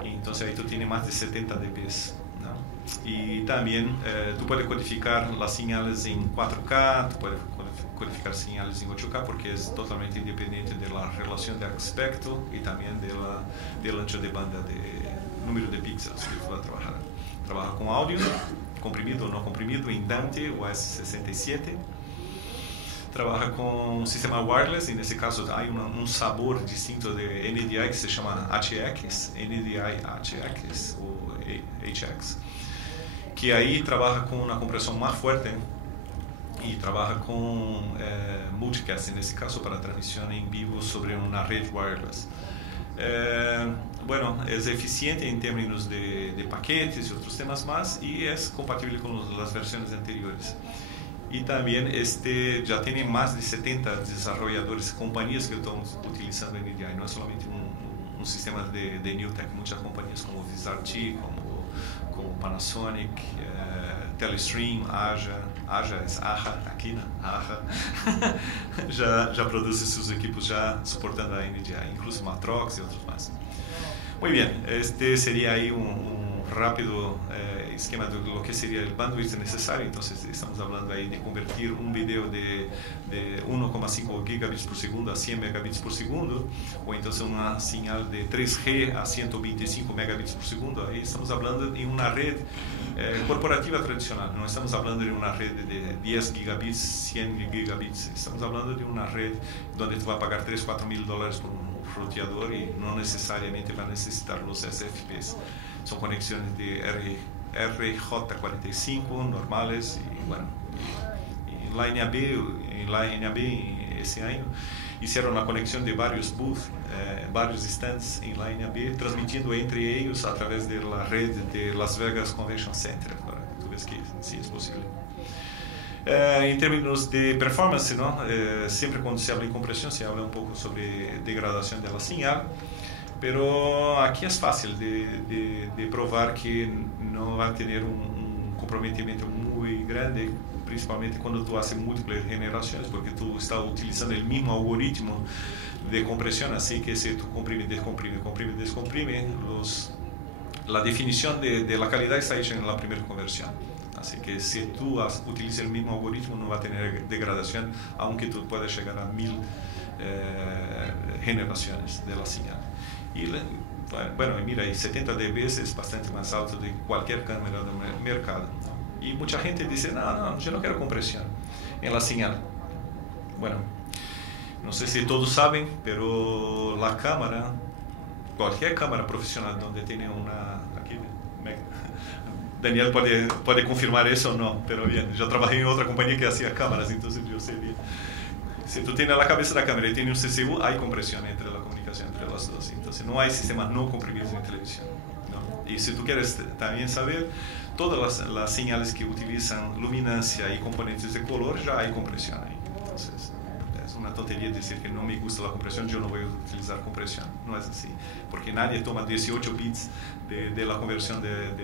y entonces ahí tú tienes más de 70 dB, ¿no? Y también tú puedes codificar las señales en 4K, tú puedes codificar señales en 8K, porque es totalmente independiente de la relación de aspecto y también del ancho de banda, de número de píxeles que tú vas a trabajar. Trabaja con audio, comprimido o no comprimido, en Dante o S67. Trabaja con sistema wireless, en ese caso hay un sabor distinto de NDI que se llama HX, NDI HX o HX, que ahí trabaja con una compresión más fuerte y trabaja con multicast, en ese caso para transmisión en vivo sobre una red wireless. Bueno, es eficiente en términos de paquetes y otros temas más, y es compatible con las versiones anteriores. Y también ya tiene más de 70 desarrolladores, compañías que están utilizando NDI, no es solamente un sistema de Newtek, muchas compañías como VisarT, como Panasonic, Telestream, Aja es Aja, aquí no, Aja, ya produce sus equipos ya soportando a NDI, incluso Matrox y otros más. Muy bien, este sería ahí un rápido esquema de lo que sería el bandwidth necesario. Entonces estamos hablando ahí de convertir un video de 1,5 gigabits por segundo a 100 megabits por segundo, o entonces una señal de 3G a 125 megabits por segundo. Ahí estamos hablando en una red corporativa tradicional, no estamos hablando de una red de 10 gigabits, 100 gigabits, estamos hablando de una red donde tú vas a pagar $3.000 o $4.000 por un roteador y no necesariamente va a necesitar los SFPs. Son conexiones de RJ45 normales, y bueno, en la NAB ese año hicieron la conexión de varios booths, varios stands en la NAB, transmitiendo entre ellos a través de la red de Las Vegas Convention Center, para que tú ves que sí es posible. En términos de performance, ¿no? Siempre cuando se habla de compresión se habla un poco sobre degradación de la señal, pero aquí es fácil de probar que no va a tener un comprometimiento muy grande, principalmente cuando tú haces múltiples generaciones, porque tú estás utilizando el mismo algoritmo de compresión, así que si tú comprime, descomprime, comprime, descomprime, la definición de la calidad está hecha en la primera conversión. Así que si tú utilizas el mismo algoritmo no va a tener degradación, aunque tú puedas llegar a 1000 generaciones de la señal. Y bueno, mira, 70 dB es bastante más alto de cualquier cámara del mercado, ¿no? Y mucha gente dice, no, yo no quiero compresión en la señal. Bueno, no sé si todos saben, pero la cámara, cualquier cámara profesional donde tiene una... Aquí, Daniel puede confirmar eso o no, pero bien, yo trabajé en otra compañía que hacía cámaras, entonces yo sé bien. Si tú tienes la cabeza de la cámara y tienes un CCU, hay compresión entre la comunicación entre las dos. Entonces no hay sistemas no comprimidos en televisión, ¿no? Y si tú quieres también saber, todas las señales que utilizan luminancia y componentes de color, ya hay compresión ahí. Entonces es una tontería decir que no me gusta la compresión, yo no voy a utilizar compresión. No es así, porque nadie toma 18 bits de la conversión del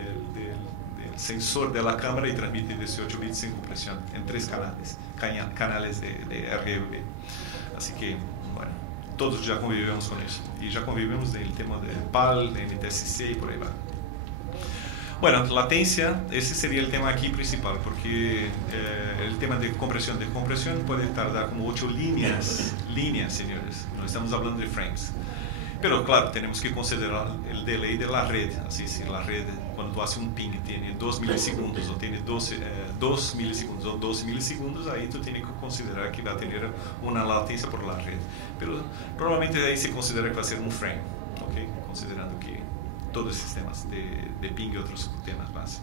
sensor de la cámara y transmite 18 bits sin compresión en 3 canales de RGB. Así que, bueno, todos ya convivimos con eso. Y ya convivimos del tema del PAL, de NTSC y por ahí va. Bueno, latencia, ese sería el tema aquí principal, porque el tema de compresión, puede tardar como 8 líneas, señores. No estamos hablando de frames. Pero claro, tenemos que considerar el delay de la red. Así, si la red, cuando tú haces un ping, tiene 2 milisegundos o tiene 2 milisegundos o 12 milisegundos, ahí tú tienes que considerar que va a tener una latencia por la red. Pero probablemente ahí se considera que va a ser un frame, ¿okay? Considerando que todos los sistemas de ping y otros temas más.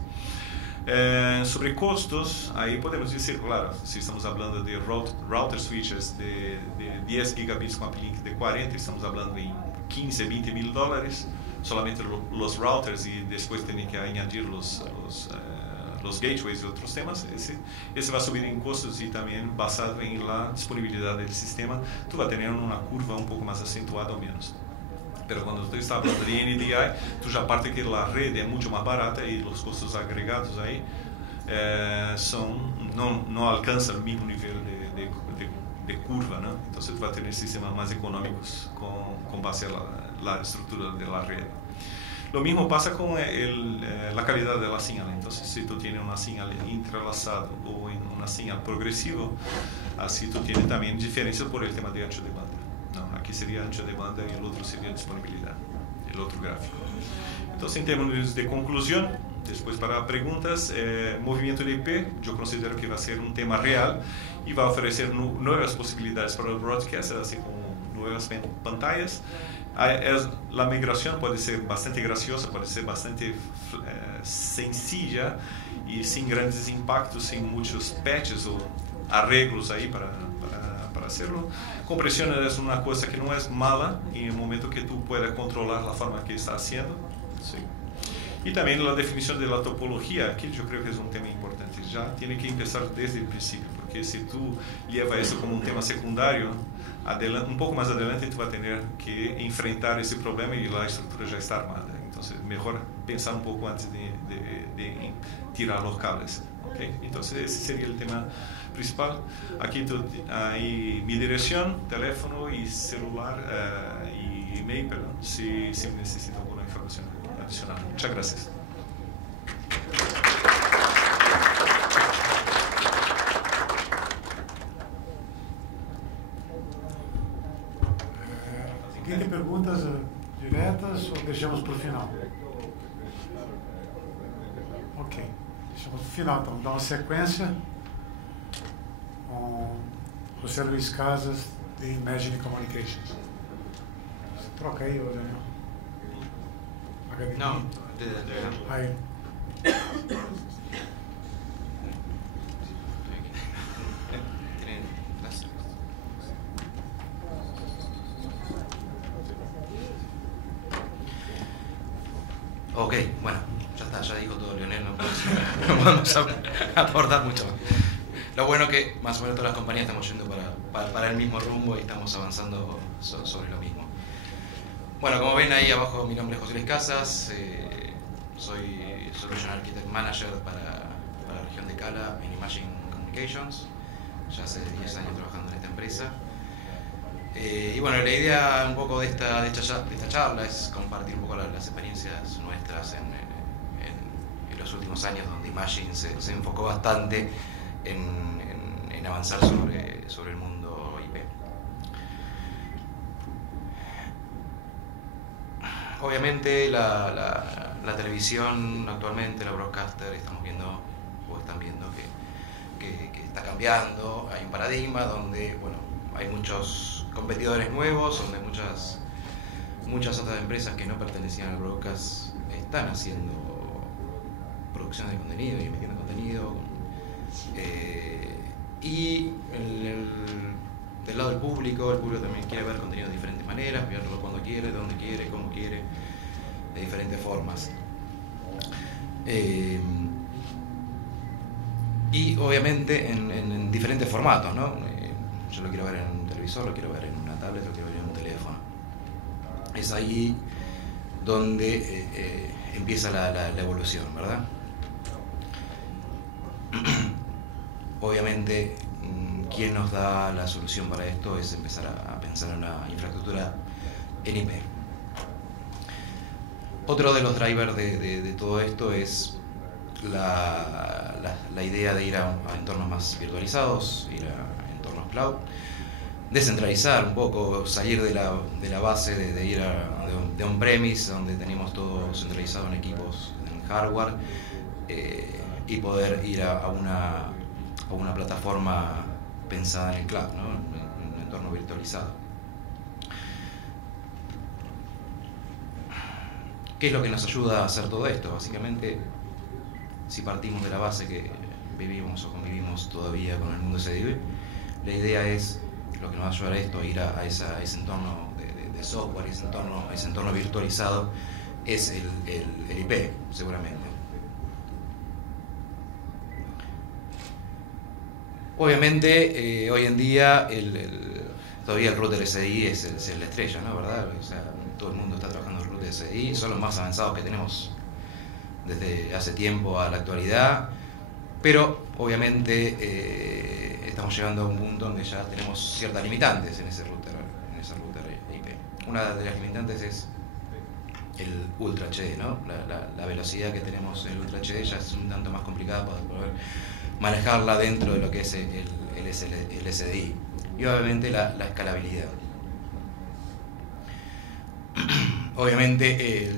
Sobre costos, ahí podemos decir, claro, si estamos hablando de router switches de 10 gigabits con uplink de 40, estamos hablando en 15, 20 mil dólares, solamente los routers, y después tienen que añadir los gateways y otros temas. Ese va a subir en costos, y también basado en la disponibilidad del sistema, tú vas a tener una curva un poco más acentuada o menos. Pero cuando tú estás hablando de NDI, tú ya parte que la red es mucho más barata y los costos agregados ahí no alcanzan el mismo nivel de curva, ¿no? Entonces va a tener sistemas más económicos con base a la estructura de la red. Lo mismo pasa con la calidad de la señal. Entonces, si tú tienes una señal entrelazada o en una señal progresiva, así tú tienes también diferencias por el tema de ancho de banda. No, aquí sería ancho de banda y el otro sería disponibilidad, el otro gráfico. Entonces, en términos de conclusión, después para preguntas, movimiento de IP, yo considero que va a ser un tema real y va a ofrecer nuevas posibilidades para el broadcast, así como nuevas pantallas. La migración puede ser bastante graciosa, puede ser bastante sencilla y sin grandes impactos, sin muchos patches o arreglos ahí para hacerlo. Compresión es una cosa que no es mala en el momento que tú puedas controlar la forma que está haciendo. Sí. Y también la definición de la topología, que yo creo que es un tema importante. Ya tiene que empezar desde el principio, porque si tú llevas eso como un tema secundario, un poco más adelante tú vas a tener que enfrentar ese problema y la estructura ya está armada. Entonces, mejor pensar un poco antes de tirar los cables. ¿Okay? Entonces, ese sería el tema principal. Aquí hay mi dirección, teléfono y celular y email, perdón, si necesito alguna información adicional. Muchas gracias. ¿Tiene preguntas diretas o deixamos para o final? Ok, deixamos para o final, então dá uma sequência com José Luiz Casas de Imagine Communications. Troca aí, Daniel. No, Aí. Ok, bueno, ya está, ya dijo todo Lionel, no podemos aportar mucho más. Lo bueno que más o menos todas las compañías estamos yendo para el mismo rumbo y estamos avanzando sobre lo mismo. Bueno, como ven ahí abajo, mi nombre es José Luis Casas, soy Solution Architect Manager para la región de Cala en Imagine Communications. Ya hace 10 años trabajando en esta empresa. Y bueno, la idea un poco de esta charla es compartir un poco las experiencias nuestras en los últimos años, donde Imagine se enfocó bastante en avanzar sobre el mundo IP. Obviamente la televisión actualmente, la broadcaster, están viendo que está cambiando. Hay un paradigma donde, bueno, hay muchos competidores nuevos, donde muchas otras empresas que no pertenecían al broadcast están haciendo producción de contenido y emitiendo contenido. Y del lado del público, el público también quiere ver contenido de diferentes maneras, verlo cuando quiere, donde quiere, cómo quiere, de diferentes formas. Y obviamente en diferentes formatos, ¿no? Yo lo quiero ver en un televisor, lo quiero ver en una tablet, lo quiero ver en un teléfono. Es ahí donde empieza la evolución, ¿verdad? Obviamente, quien nos da la solución para esto es empezar a pensar en una infraestructura en IP. Otro de los drivers de todo esto es la idea de ir a entornos más virtualizados, ir a entornos cloud, descentralizar un poco, salir de la base de ir de on-premise, donde tenemos todo centralizado en equipos, en hardware, y poder ir a una plataforma pensada en el cloud, ¿no? En un entorno virtualizado. ¿Qué es lo que nos ayuda a hacer todo esto? Básicamente, si partimos de la base que vivimos o convivimos todavía con el mundo SDV, la idea es, lo que nos va a ayudar a esto, a ir a ese entorno de software, ese entorno virtualizado, es el IP, seguramente. Obviamente, hoy en día todavía el router SDI es la estrella, ¿no? ¿Verdad? O sea, todo el mundo está trabajando en router SDI, son los más avanzados que tenemos desde hace tiempo a la actualidad, pero obviamente estamos llegando a un punto donde ya tenemos ciertas limitantes en ese router IP. Una de las limitantes es el Ultra HD, ¿no? La velocidad que tenemos en el Ultra HD ya es un tanto más complicada para poder manejarla dentro de lo que es el SDI, y obviamente la escalabilidad. Obviamente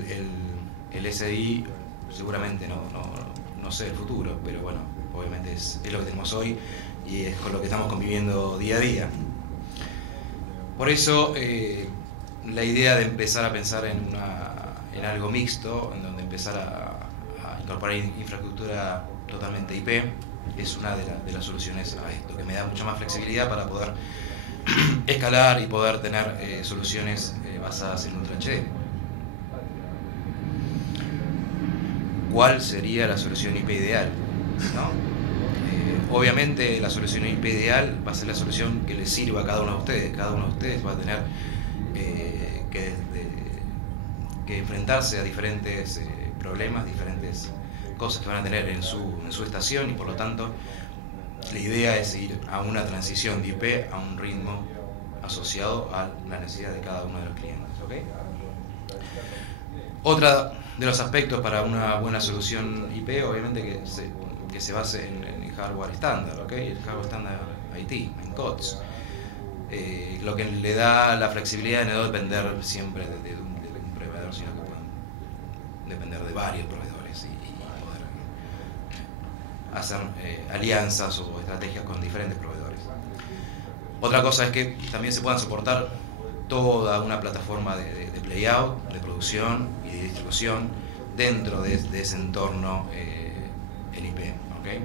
el SDI seguramente no sé el futuro, pero bueno, obviamente es lo que tenemos hoy y es con lo que estamos conviviendo día a día. Por eso la idea de empezar a pensar en algo mixto, en donde empezar a incorporar infraestructura totalmente IP, es una de las soluciones a esto, que me da mucha más flexibilidad para poder escalar y poder tener soluciones basadas en Ultra HD. ¿Cuál sería la solución IP ideal? ¿No? Obviamente la solución IP ideal va a ser la solución que les sirva a cada uno de ustedes. Cada uno de ustedes va a tener que enfrentarse a diferentes problemas, diferentes cosas que van a tener en su estación, y por lo tanto la idea es ir a una transición de IP a un ritmo asociado a la necesidad de cada uno de los clientes, ¿okay? Otra de los aspectos para una buena solución IP, obviamente que se base en hardware estándar, ¿okay? El hardware estándar IT, en COTS, lo que le da la flexibilidad de no depender siempre de un proveedor, sino que pueden depender de varios proveedores y poder hacer alianzas o estrategias con diferentes proveedores. Otra cosa es que también se puedan soportar toda una plataforma de playout, de producción y de distribución dentro de ese entorno en IP, ¿okay?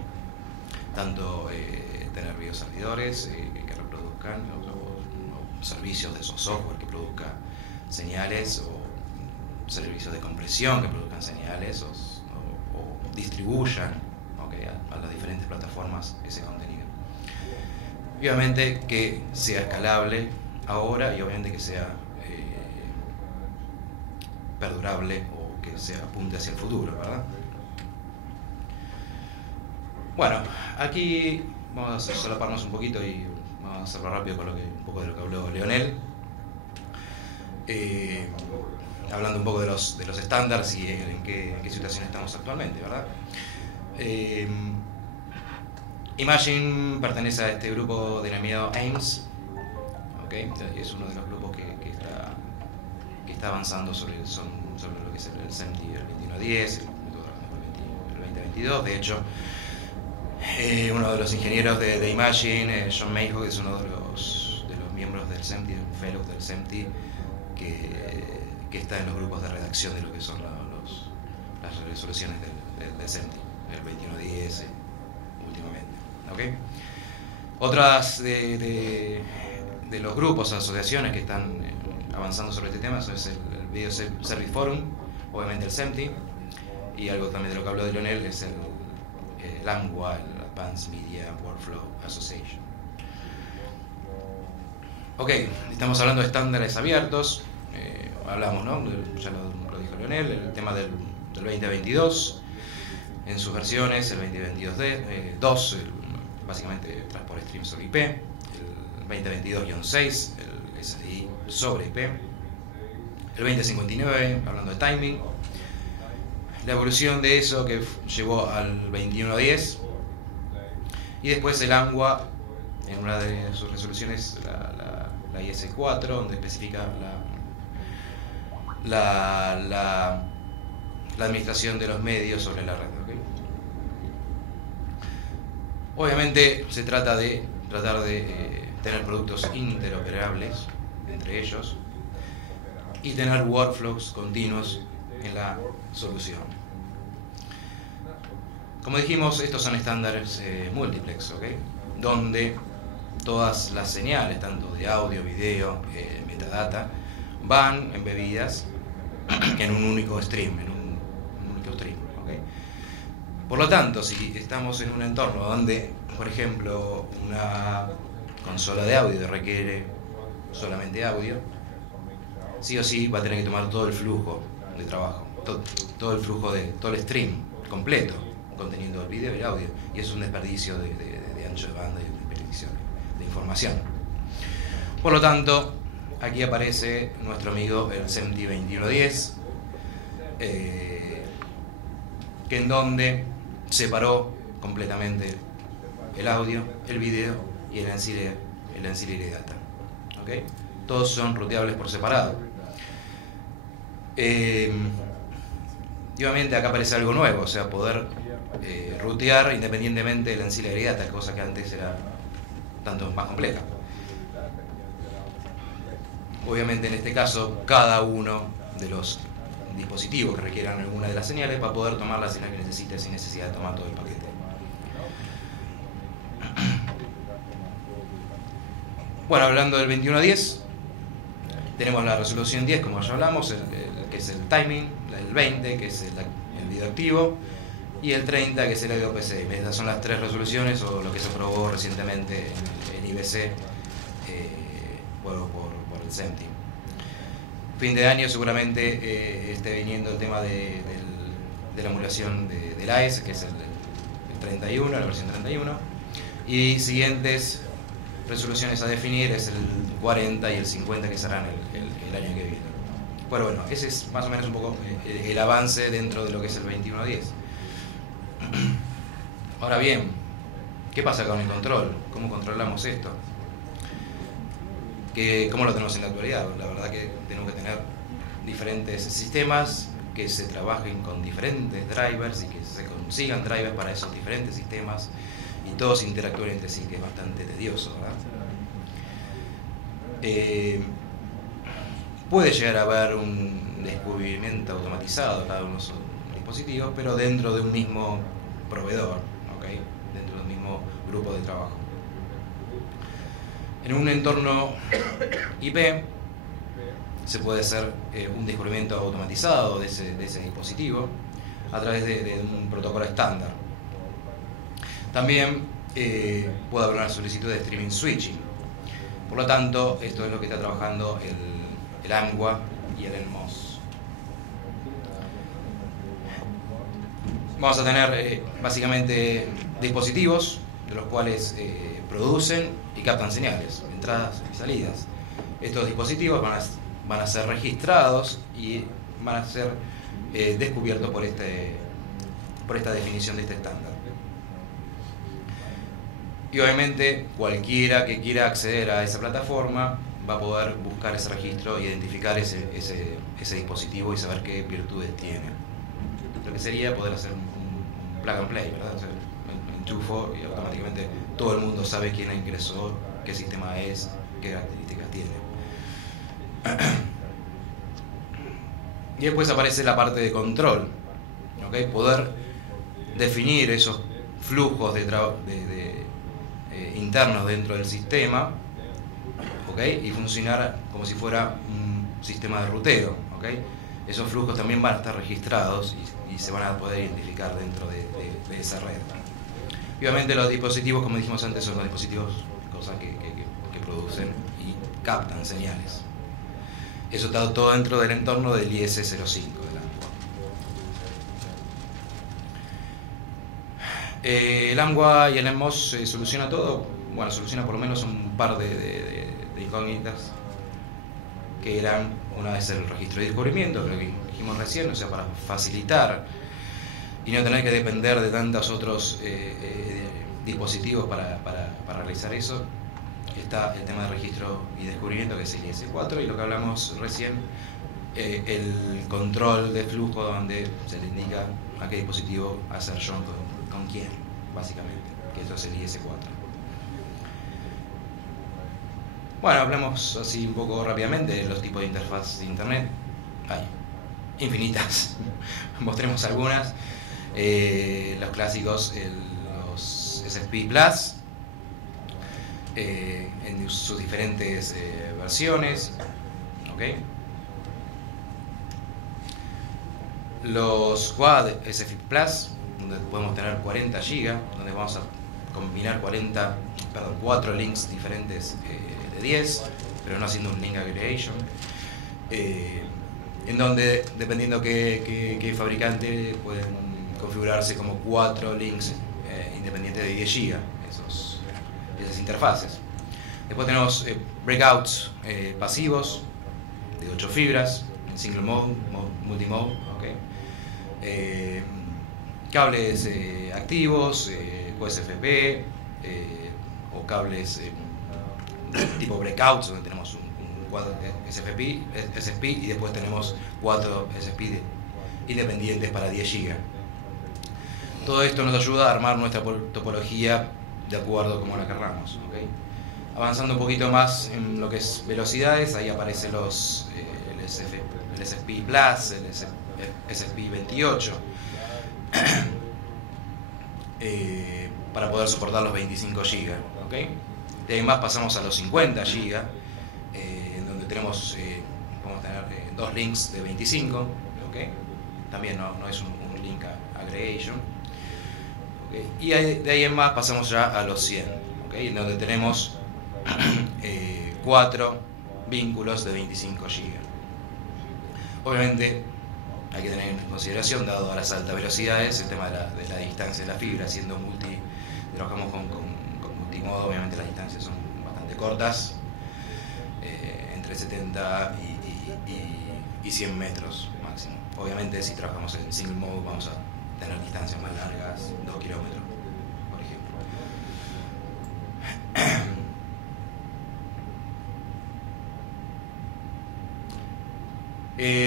Tanto tener bioservidores que reproduzcan o servicios de esos software que produzca señales o servicios de compresión que produzcan señales o distribuyan, ¿okay?, a las diferentes plataformas ese contenido. Y obviamente que sea escalable ahora y obviamente que sea perdurable o que se apunte hacia el futuro, ¿verdad? Bueno, aquí vamos a solaparnos un poquito y vamos a hacerlo rápido con un poco de lo que habló Leonel, hablando un poco de los estándares y en qué situación estamos actualmente, ¿verdad? Imagine pertenece a este grupo denominado AIMS, ¿okay? Es uno de los grupos que está avanzando sobre lo que es el SMPTE, el 2110, el 2022. De hecho, uno de los ingenieros de Imagine, John Mayhew, es uno de los miembros del SMPTE, un fellow del SMPTE, que está en los grupos de redacción de lo que son las resoluciones del SMPTE, el 2110 últimamente. ¿Okay? Otras de los grupos, asociaciones que están avanzando sobre este tema es el Video Service Forum, obviamente el SMPTE, y algo también de lo que habló de Leonel es el AMWA, el Advanced Media Workflow Association. Ok, estamos hablando de estándares abiertos, hablamos, ¿no? Ya lo dijo Leonel, el tema del 2022, en sus versiones, el 2022-2, básicamente Transport Stream sobre IP, el 2022-6, el SDI sobre IP, el 2059, hablando de timing, la evolución de eso que llevó al 2110, y después el AMWA, en una de sus resoluciones, la IS4, donde especifica la administración de los medios sobre la red. ¿Okay? Obviamente se trata de tratar de tener productos interoperables entre ellos y tener workflows continuos en la solución. Como dijimos, estos son estándares multiplex, ¿okay?, donde todas las señales, tanto de audio, video, metadata, van embebidas en un único stream, ¿okay? Por lo tanto, si estamos en un entorno donde, por ejemplo, una consola de audio requiere solamente audio, sí o sí va a tener que tomar todo el flujo de trabajo, todo el flujo todo el stream completo, conteniendo el video y el audio, y es un desperdicio de ancho de banda y un desperdicio de información. Por lo tanto, aquí aparece nuestro amigo el SMPTE 2110, que en donde separó completamente el audio, el video y el ancillary data. ¿Okay? Todos son ruteables por separado. Y obviamente acá aparece algo nuevo, o sea, poder rutear independientemente del ancillary data, cosa que antes era tanto más compleja. Obviamente en este caso cada uno de los dispositivos que requieran alguna de las señales va a poder tomar la señal que necesite sin necesidad de tomar todo el paquete. Bueno, hablando del 2110, tenemos la resolución 10, como ya hablamos, que es el timing, el 20, que es el video activo, y el 30, que es el audio PCM. Estas son las tres resoluciones, o lo que se aprobó recientemente en IBC por el SMPTE. Fin de año seguramente esté viniendo el tema de la emulación del AES, que es el 31, la versión 31, y siguientes resoluciones a definir es el 40 y el 50, que serán el año que viene. Pero bueno, ese es más o menos un poco el avance dentro de lo que es el 2110. Ahora bien, ¿qué pasa con el control? ¿Cómo controlamos esto? ¿Cómo lo tenemos en la actualidad? La verdad que tenemos que tener diferentes sistemas, que se trabajen con diferentes drivers y que se consigan drivers para esos diferentes sistemas y todos interactúen entre sí, que es bastante tedioso, ¿verdad? Puede llegar a haber un descubrimiento automatizado de cada uno de los dispositivos, pero dentro de un mismo proveedor, ¿okay? Dentro del mismo grupo de trabajo. En un entorno IP, se puede hacer un descubrimiento automatizado de ese dispositivo a través de un protocolo estándar. También puede haber una solicitud de streaming switching. Por lo tanto, esto es lo que está trabajando el ANWA y el NMOS. Vamos a tener básicamente dispositivos de los cuales producen y captan señales, entradas y salidas. Estos dispositivos van a ser registrados y van a ser descubiertos por esta definición de este estándar. Y obviamente cualquiera que quiera acceder a esa plataforma va a poder buscar ese registro, identificar ese dispositivo y saber qué virtudes tiene. Lo que sería poder hacer un plug and play, ¿verdad? O sea, enchufo y automáticamente todo el mundo sabe quién ingresó, qué sistema es, qué características tiene. Y después aparece la parte de control, ¿okay? Poder definir esos flujos internos dentro del sistema, ¿okay? Y funcionar como si fuera un sistema de ruteo, ¿okay? Esos flujos también van a estar registrados y se van a poder identificar dentro de esa red. Y obviamente los dispositivos, como dijimos antes, son los dispositivos que producen y captan señales. Eso está todo dentro del entorno del IS-05 del ANWA. El ANWA y el NMOS soluciona todo. Bueno, soluciona por lo menos un par de incógnitas que eran, una vez el registro de descubrimiento, lo que dijimos recién, o sea, para facilitar y no tener que depender de tantos otros dispositivos para realizar eso. Está el tema de registro y descubrimiento, que es el IS-4, y lo que hablamos recién, el control de flujo, donde se le indica a qué dispositivo hacer join con quién, básicamente, que eso es el IS-4. Bueno, hablamos así un poco rápidamente de los tipos de interfaz de Internet. Hay infinitas, mostremos algunas. Los clásicos, los SFP Plus, en sus diferentes versiones, ¿okay? Los Quad SFP Plus, donde podemos tener 40 GB, donde vamos a combinar 4 links diferentes de 10, pero no haciendo un link aggregation, en donde, dependiendo qué fabricante, pueden configurarse como 4 links independientes de 10 GB, esas interfaces. Después tenemos breakouts pasivos de 8 fibras, en single mode, multimode, ¿okay? Cables activos, QSFP, o cables tipo breakouts, donde tenemos un cuadro SFP y después tenemos 4 SFP independientes para 10 GB. Todo esto nos ayuda a armar nuestra topología de acuerdo como la querramos, ¿okay? Avanzando un poquito más en lo que es velocidades, ahí aparece el SFP Plus, el SFP 28, para poder soportar los 25 GB, ¿okay? De ahí más pasamos a los 50 GB, en donde podemos tener 2 links de 25, ¿okay? También no es un link aggregation, ¿okay? Y de ahí en más pasamos ya a los 100, ¿okay? En donde tenemos 4 vínculos de 25 GB. Obviamente hay que tener en consideración, dado a las altas velocidades, el tema de la distancia de la fibra. Siendo trabajamos con multimodo, obviamente las distancias son bastante cortas, entre 70 y 100 metros máximo. Obviamente si trabajamos en single mode vamos a tener distancias más largas, 2 kilómetros, por ejemplo.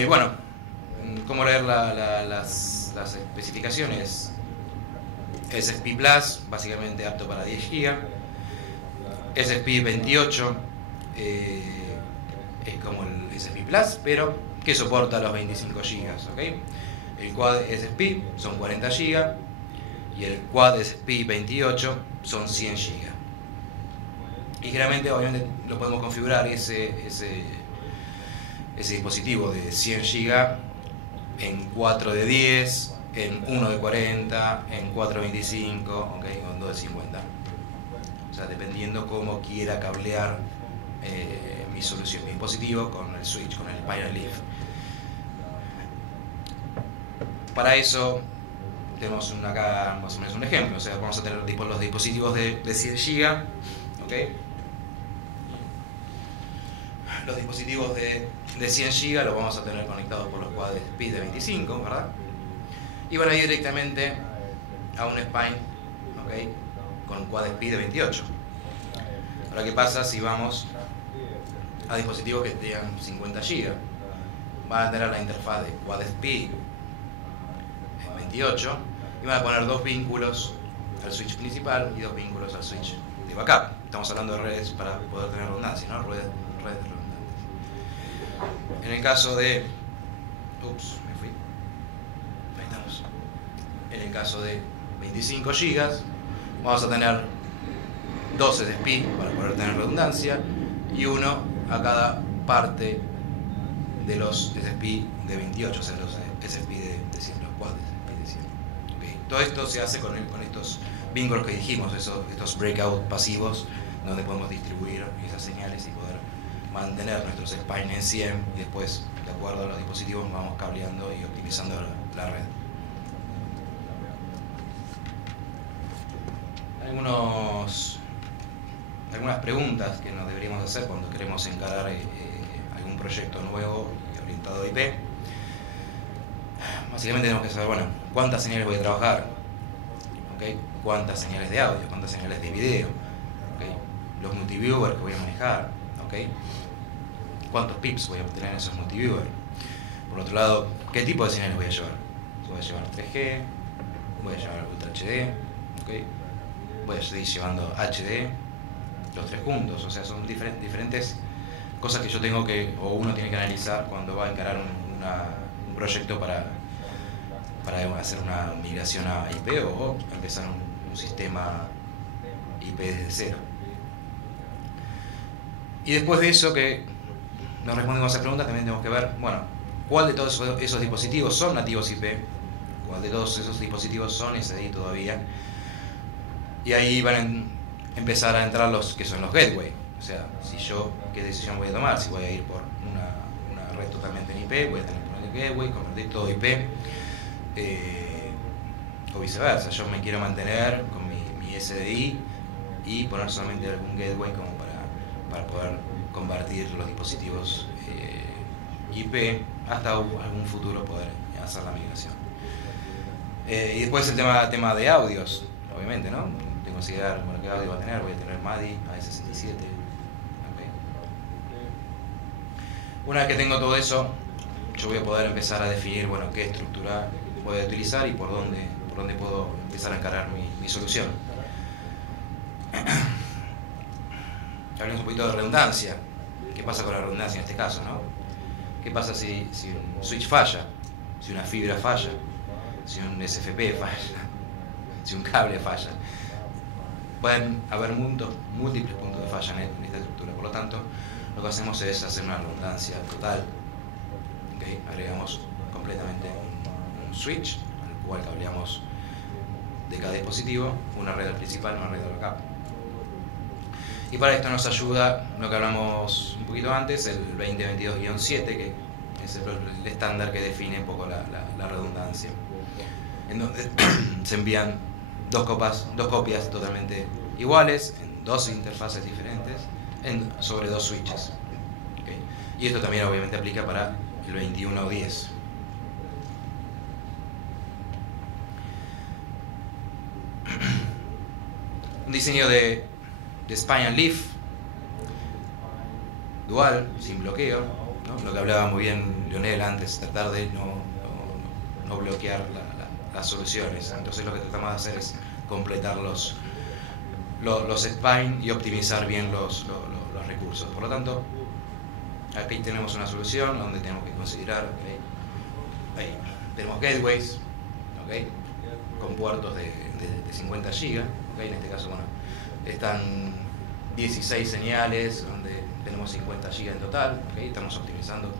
Bueno, ¿cómo leer las especificaciones? SFP Plus, básicamente apto para 10 GB. SFP 28 es como el SFP Plus, pero que soporta los 25 GB, ¿okay? El Quad SFP son 40 GB y el Quad SFP 28 son 100 GB. Y generalmente, obviamente, lo podemos configurar ese ese dispositivo de 100 GB en 4 de 10, en 1 de 40, en 4 de 25, ¿okay? O en 2 de 50. O sea, dependiendo cómo quiera cablear mi solución, mi dispositivo con el switch, con el Spinal Leaf. Para eso tenemos acá más o menos un ejemplo. O sea, vamos a tener los dispositivos de 100 GB, ¿okay? Los dispositivos de 100 GB los vamos a tener conectados por los quad speed de 25, ¿verdad? Y van a ir directamente a un spine, ¿okay? Con un quad speed de 28. Ahora, ¿qué pasa si vamos a dispositivos que tengan 50 GB? Van a tener la interfaz de quad speed en 28 y van a poner 2 vínculos al switch principal y 2 vínculos al switch de backup. Estamos hablando de redes para poder tener redundancia, ¿no? Redes redundantes. En el caso de... Ups, me fui. Ahí estamos. En el caso de 25 GB, vamos a tener 12 de speed para poder tener redundancia y uno a cada parte de los SSP de 28, o sea, los SSP de 100, los quad SSP de 100. Okay. Todo esto se hace con estos vínculos que dijimos, estos breakout pasivos, donde podemos distribuir esas señales y poder mantener nuestros spine en 100 y después, de acuerdo a los dispositivos, vamos cableando y optimizando la red. Algunas preguntas que nos deberíamos hacer cuando queremos encarar algún proyecto nuevo y orientado a IP. Básicamente tenemos que saber, bueno, cuántas señales voy a trabajar, ¿okay? Cuántas señales de audio, cuántas señales de video, ¿okay? Los multiviewers que voy a manejar, ¿okay? Cuántos pips voy a obtener en esos multiviewers. Por otro lado, qué tipo de señales voy a llevar. Voy a llevar 3G, voy a llevar Ultra HD, ¿okay? Voy a seguir llevando HD, los tres juntos. O sea, son diferentes cosas que yo tengo que, o uno tiene que analizar cuando va a encarar un proyecto para hacer una migración a IP o empezar un sistema IP desde cero. Y después de eso, que nos respondemos a esas preguntas, también tenemos que ver, bueno, cuál de todos esos dispositivos son nativos IP, cuál de todos esos dispositivos son SDI todavía. Y ahí van a empezar a entrar los que son los gateway. O sea, si yo, ¿qué decisión voy a tomar? Si voy a ir por una red totalmente en IP, voy a tener que poner gateway, convertir todo IP, o viceversa. Yo me quiero mantener con mi SDI y poner solamente algún gateway como para poder convertir los dispositivos IP hasta algún futuro poder hacer la migración. Y después el tema de audios, obviamente, ¿no? Tengo que considerar, bueno, qué audio va a tener. Voy a tener MADI, AS67. Okay. Una vez que tengo todo eso, yo voy a poder empezar a definir, bueno, qué estructura voy a utilizar y por dónde puedo empezar a encarar mi solución. Hablemos un poquito de redundancia. ¿Qué pasa con la redundancia en este caso, no? ¿Qué pasa si un switch falla? Si una fibra falla, si un SFP falla, si un cable falla. Pueden haber múltiples puntos de falla en esta estructura. Por lo tanto, lo que hacemos es hacer una redundancia total. ¿Okay? Agregamos completamente un switch al cual cableamos de cada dispositivo una red principal, una red de backup. Y para esto nos ayuda lo que hablamos un poquito antes, el 2022-7, que es el estándar que define un poco la redundancia, en donde se envían dos copias totalmente iguales, en dos interfaces diferentes, sobre dos switches. ¿Okay? Y esto también obviamente aplica para el 21-10. Un diseño de Spinal Leaf dual, sin bloqueo, ¿no? Lo que hablaba muy bien Lionel antes, tratar de no bloquear las soluciones. Entonces lo que tratamos de hacer es completar los spine y optimizar bien los recursos. Por lo tanto, aquí tenemos una solución donde tenemos que considerar, ¿okay? Ahí tenemos gateways, ¿okay? Con puertos de 50 GB, ¿okay? En este caso, bueno, están 16 señales donde tenemos 50 GB en total, ¿okay? Estamos optimizando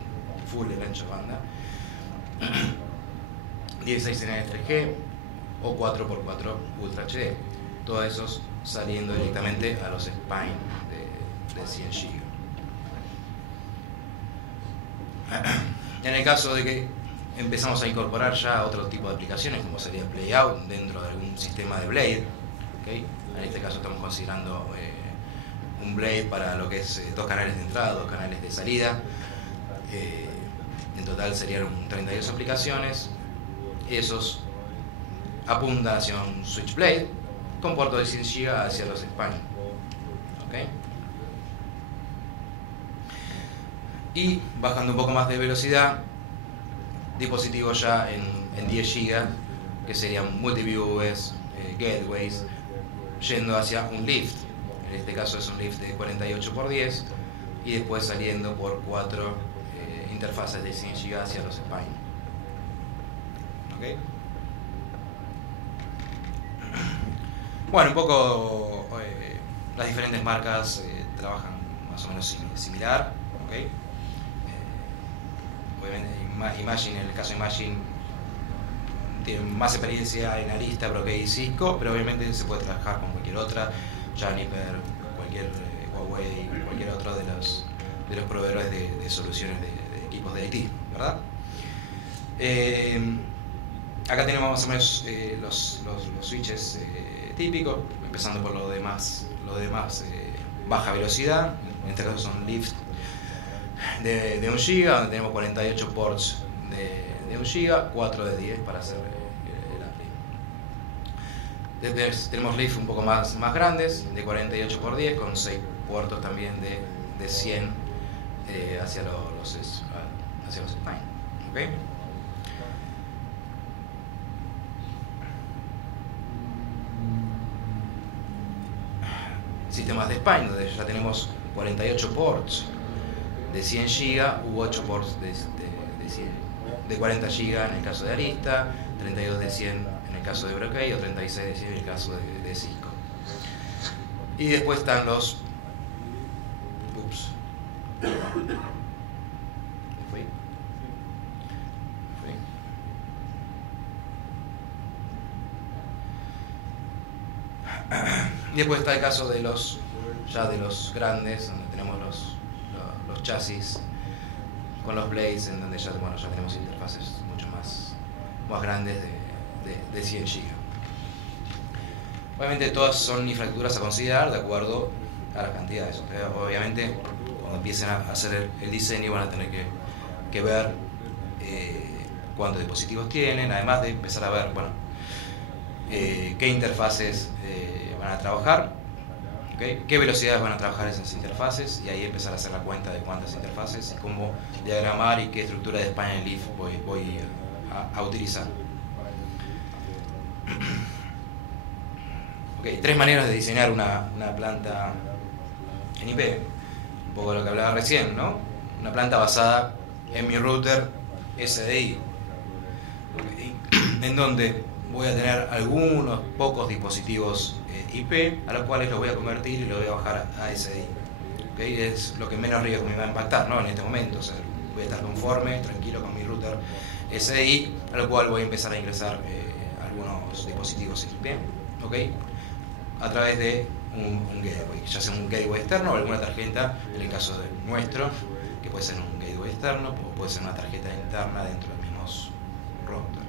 full el ancho de banda, 16 en 3G o 4x4 Ultra HD, todos esos saliendo directamente a los spine de 100 GB. En el caso de que empezamos a incorporar ya otro tipo de aplicaciones, como sería Playout dentro de algún sistema de Blade, ¿okay? En este caso estamos considerando un Blade para lo que es 2 canales de entrada, 2 canales de salida. En total serían 32 aplicaciones. Esos apuntan hacia un Switchblade con puerto de 100 GB hacia los spine. ¿Okay? Y bajando un poco más de velocidad, dispositivos ya en 10 GB, que serían multiviewers, gateways, yendo hacia un lift. En este caso es un lift de 48x10 y después saliendo por 4 interfaces de 100 GB hacia los spine. ¿Okay? Bueno, un poco las diferentes marcas trabajan más o menos similar. ¿Okay? Obviamente Imagine, en el caso de Imagine, tiene más experiencia en Arista, Brocade y Cisco, pero obviamente se puede trabajar con cualquier otra, Juniper, cualquier Huawei, cualquier otro de los proveedores de soluciones de equipos de IT, ¿verdad? Acá tenemos más o menos los switches típicos, empezando por lo demás baja velocidad. En este caso son lift de 1 GB, donde tenemos 48 ports de 1 GB, 4 de 10 para hacer el ampli. Después tenemos lift un poco más grandes, de 48x10, con 6 puertos también de 100 hacia los spine. ¿Okay? Sistemas de spine, donde ya tenemos 48 ports de 100 GB u 8 ports de 40 GB en el caso de Arista, 32 de 100 en el caso de Brocade o 36 de 100 en el caso de Cisco. Y después están los... Ups. Y después está el caso de los grandes, donde tenemos los chasis con los blades, en donde ya tenemos interfaces mucho más grandes de 100 GB. Obviamente todas son infraestructuras a considerar de acuerdo a las cantidades. Obviamente cuando empiecen a hacer el diseño van a tener que ver cuántos dispositivos tienen, además de empezar a ver qué interfaces van a trabajar, ¿okay? Qué velocidades van a trabajar esas interfaces, y ahí empezar a hacer la cuenta de cuántas interfaces y cómo diagramar y qué estructura de Spine Leaf voy a utilizar. Okay, 3 maneras de diseñar una planta en IP. Un poco de lo que hablaba recién, ¿no? Una planta basada en mi router SDI, okay, en donde voy a tener algunos pocos dispositivos IP a los cuales los voy a convertir y los voy a bajar a SDI. ¿Okay? Es lo que menos riesgo me va a impactar, ¿no? En este momento. O sea, voy a estar conforme, tranquilo con mi router SDI, a lo cual voy a empezar a ingresar algunos dispositivos IP, ¿okay? A través de un gateway, ya sea un gateway externo o alguna tarjeta, en el caso de nuestro, que puede ser un gateway externo o puede ser una tarjeta interna dentro del mismo router.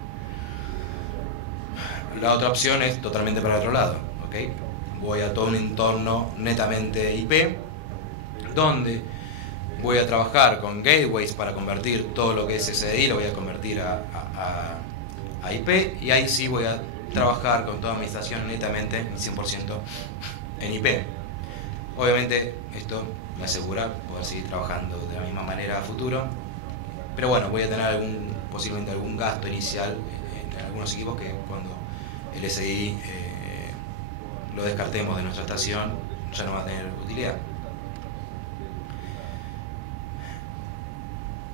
La otra opción es totalmente para el otro lado, ¿okay? Voy a todo un entorno netamente IP, donde voy a trabajar con gateways para convertir todo lo que es SDI, lo voy a convertir a IP, y ahí sí voy a trabajar con toda mi estación netamente 100% en IP. Obviamente esto me asegura poder seguir trabajando de la misma manera a futuro, pero bueno, voy a tener posiblemente algún gasto inicial en algunos equipos que cuando el SDI lo descartemos de nuestra estación ya no va a tener utilidad.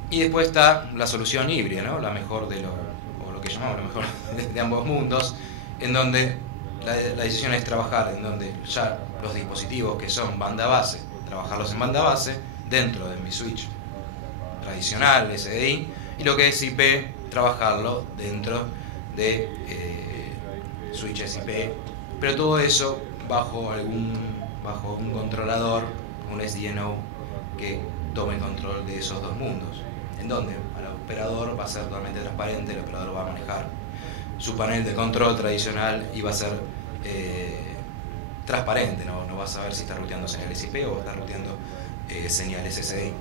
Y después está la solución híbrida, ¿no? La mejor o lo que llamamos la mejor de ambos mundos, en donde la decisión es trabajar en donde ya los dispositivos que son banda base, trabajarlos en banda base dentro de mi switch tradicional, SDI, y lo que es IP, trabajarlo dentro de switches IP, pero todo eso bajo un controlador, un SDNO que tome control de esos dos mundos, en donde al operador va a ser totalmente transparente, el operador va a manejar su panel de control tradicional y va a ser transparente, no vas a ver si está ruteando señales IP o está ruteando señales SDI.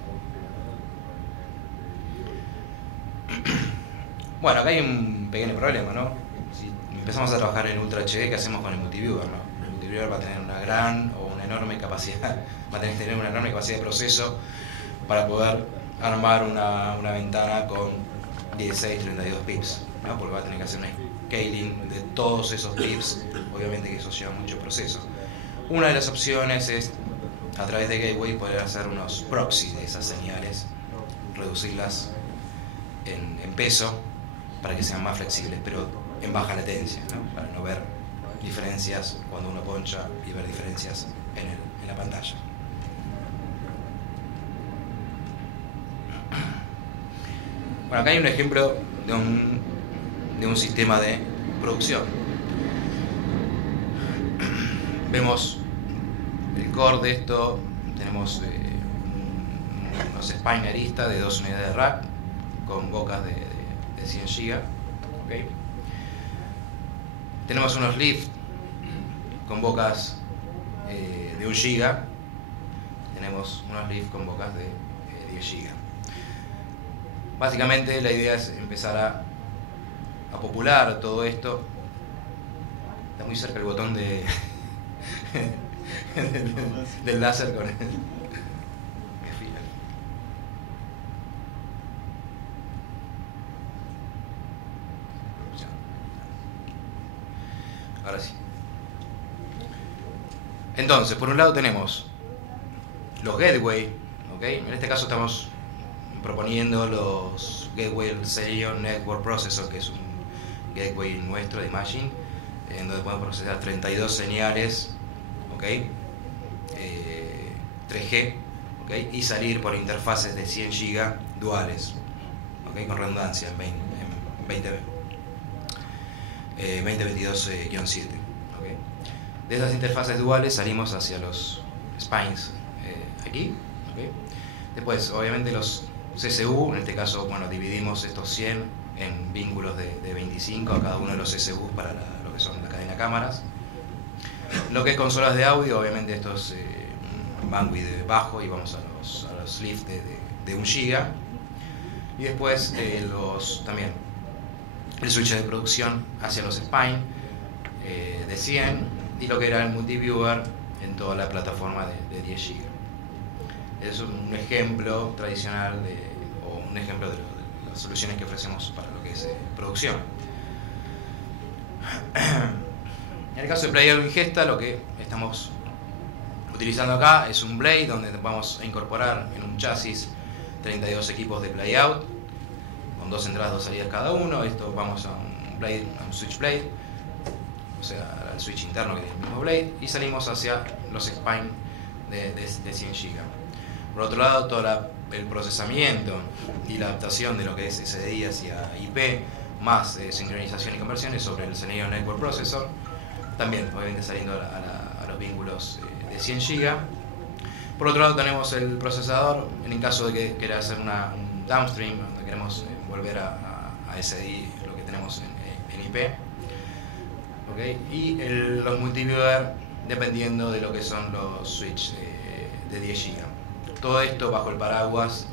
Bueno, acá hay un pequeño problema, ¿no? Si empezamos a trabajar en Ultra HD, ¿qué hacemos con el multiviewer, no? El multiviewer va a tener una gran o una enorme capacidad, va a tener una enorme capacidad de proceso para poder armar una ventana con 16, 32 pips, ¿no? Porque va a tener que hacer un scaling de todos esos pips, obviamente que eso lleva mucho proceso. Una de las opciones es, a través de Gateway, poder hacer unos proxy de esas señales, reducirlas en peso para que sean más flexibles, pero en baja latencia, ¿no? Para no ver diferencias cuando uno poncha y ver diferencias en la pantalla. Bueno, acá hay un ejemplo de un sistema de producción. Vemos el core de esto, tenemos unos spine aristas de 2 unidades de rack con bocas de 100 GB. ¿Okay? Tenemos unos lift con bocas de 1 GB. Tenemos unos lift con bocas de 10 GB. Básicamente la idea es empezar a popular todo esto. Está muy cerca el botón de del láser con el... Ahora sí. Entonces, por un lado tenemos los gateway, ¿ok? En este caso estamos proponiendo los Gateway Xerion Network Processor, que es un gateway nuestro de Imagine, en donde podemos procesar 32 señales, ¿ok? 3G, ¿ok? Y salir por interfaces de 100 GB duales, ¿ok? Con redundancia en 2022-7. ¿Okay? De esas interfaces duales salimos hacia los spines aquí. ¿Okay? Después, obviamente, los CCU, en este caso, bueno, dividimos estos 100 en vínculos de 25 a cada uno de los CCU para lo que son la cadena cámaras. Lo que es consolas de audio, obviamente, esto es bandwidth bajo y vamos a los lift de 1 GB. Y después, también el switch de producción hacia los spine de 100 y lo que era el multiviewer en toda la plataforma de 10 GB. Es un ejemplo tradicional o un ejemplo de las soluciones que ofrecemos para lo que es producción. En el caso de Playout Ingesta, lo que estamos utilizando acá es un blade donde vamos a incorporar en un chasis 32 equipos de Playout con 2 entradas, 2 salidas cada uno. Esto vamos a un blade, a un switch blade, o sea, al switch interno que es el mismo blade, y salimos hacia los spine de 100 GB. Por otro lado, todo el procesamiento y la adaptación de lo que es SDI hacia IP, más sincronización y conversiones sobre el Xerion Network Processor, también obviamente saliendo a los vínculos de 100 GB. Por otro lado tenemos el procesador, en el caso de que quiera hacer un downstream, donde queremos volver a SDI, lo que tenemos en IP. ¿Okay? Y los multiviewer, dependiendo de lo que son los switch de 10 GB. Todo esto bajo el paraguas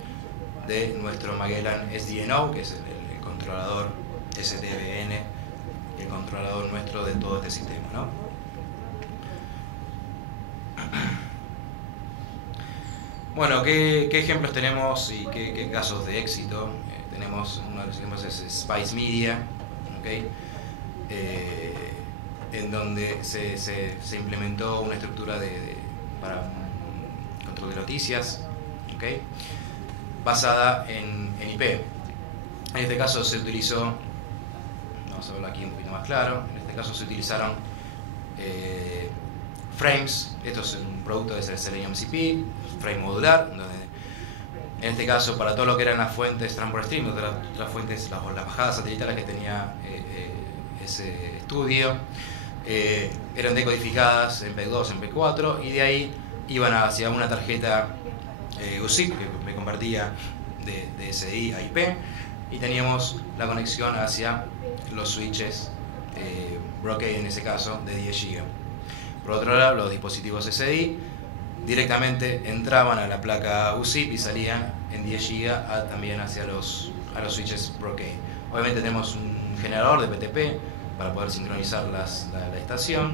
de nuestro Magellan SDNO, que es el controlador SDVN, el controlador nuestro de todo este sistema, ¿no? Bueno, ¿qué ejemplos tenemos y qué casos de éxito? Tenemos uno de los ejemplos es Spice Media, ¿okay? En donde se implementó una estructura para control de noticias, ¿okay? Basada en IP. En este caso se utilizó, vamos a verlo aquí un poquito más claro, en este caso se utilizaron frames. Esto es un producto de Selenium CP, frame modular, donde En este caso, para todo lo que eran las fuentes Transport Stream, las fuentes, las bajadas satelitales que tenía ese estudio, eran decodificadas en MP2, en MP4, y de ahí iban hacia una tarjeta USIP que me convertía de SDI a IP, y teníamos la conexión hacia los switches Brocade, en ese caso, de 10 GB. Por otro lado, los dispositivos SDI directamente entraban a la placa USIP y salían en 10 GB también hacia a los switches Brocade. Obviamente tenemos un generador de PTP para poder sincronizar la estación.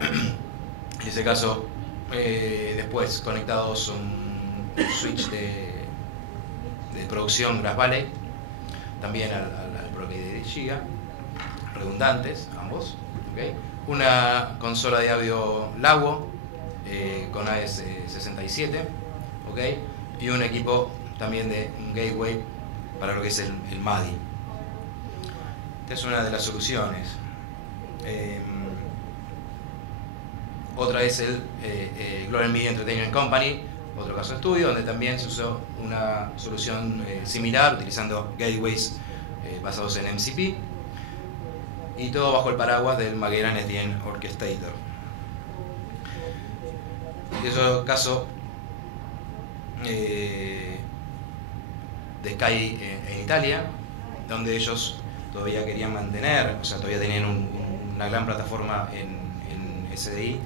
En ese caso, después conectados un switch de producción Grass Valley, también al Brocade de 10 GB, redundantes ambos, ¿okay? Una consola de audio Lawo con AS67, ¿okay? Y un equipo también de un gateway para lo que es el MADI. Esta es una de las soluciones. Otra es el Global Media Entertainment Company, otro caso de estudio, donde también se usó una solución similar, utilizando gateways basados en MCP, y todo bajo el paraguas del Magellan SDN Orchestrator. Y eso caso de Sky en Italia, donde ellos todavía querían mantener, o sea, todavía tenían una gran plataforma en SDI,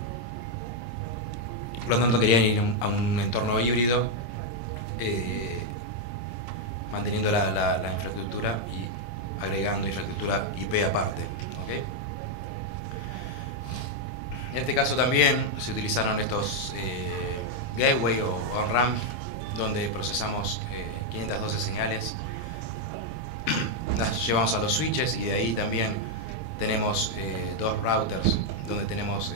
por lo tanto querían ir a un entorno híbrido, manteniendo la infraestructura y agregando infraestructura IP aparte, ¿okay? En este caso también se utilizaron estos gateway o on-ramp, donde procesamos 512 señales, las llevamos a los switches, y de ahí también tenemos dos routers donde tenemos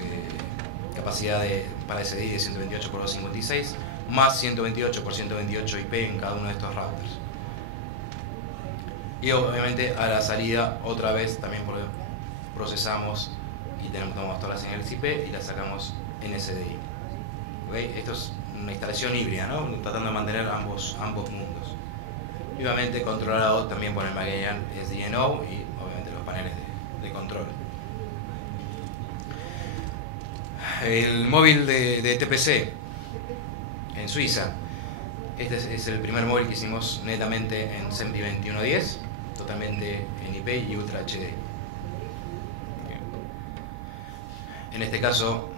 capacidad para SDI de 128 por 256 más 128 por 128 IP en cada uno de estos routers. Y obviamente a la salida otra vez también procesamos y tomamos todas las señales IP y las sacamos en SDI. ¿Okay? Esto es una instalación híbrida, ¿no? Tratando de mantener ambos mundos. Y obviamente controlado también por el Magellan SDNO y obviamente los paneles de control. El móvil de TPC en Suiza. Este es el primer móvil que hicimos netamente en SMPTE 2110, totalmente en IP y Ultra HD. En este caso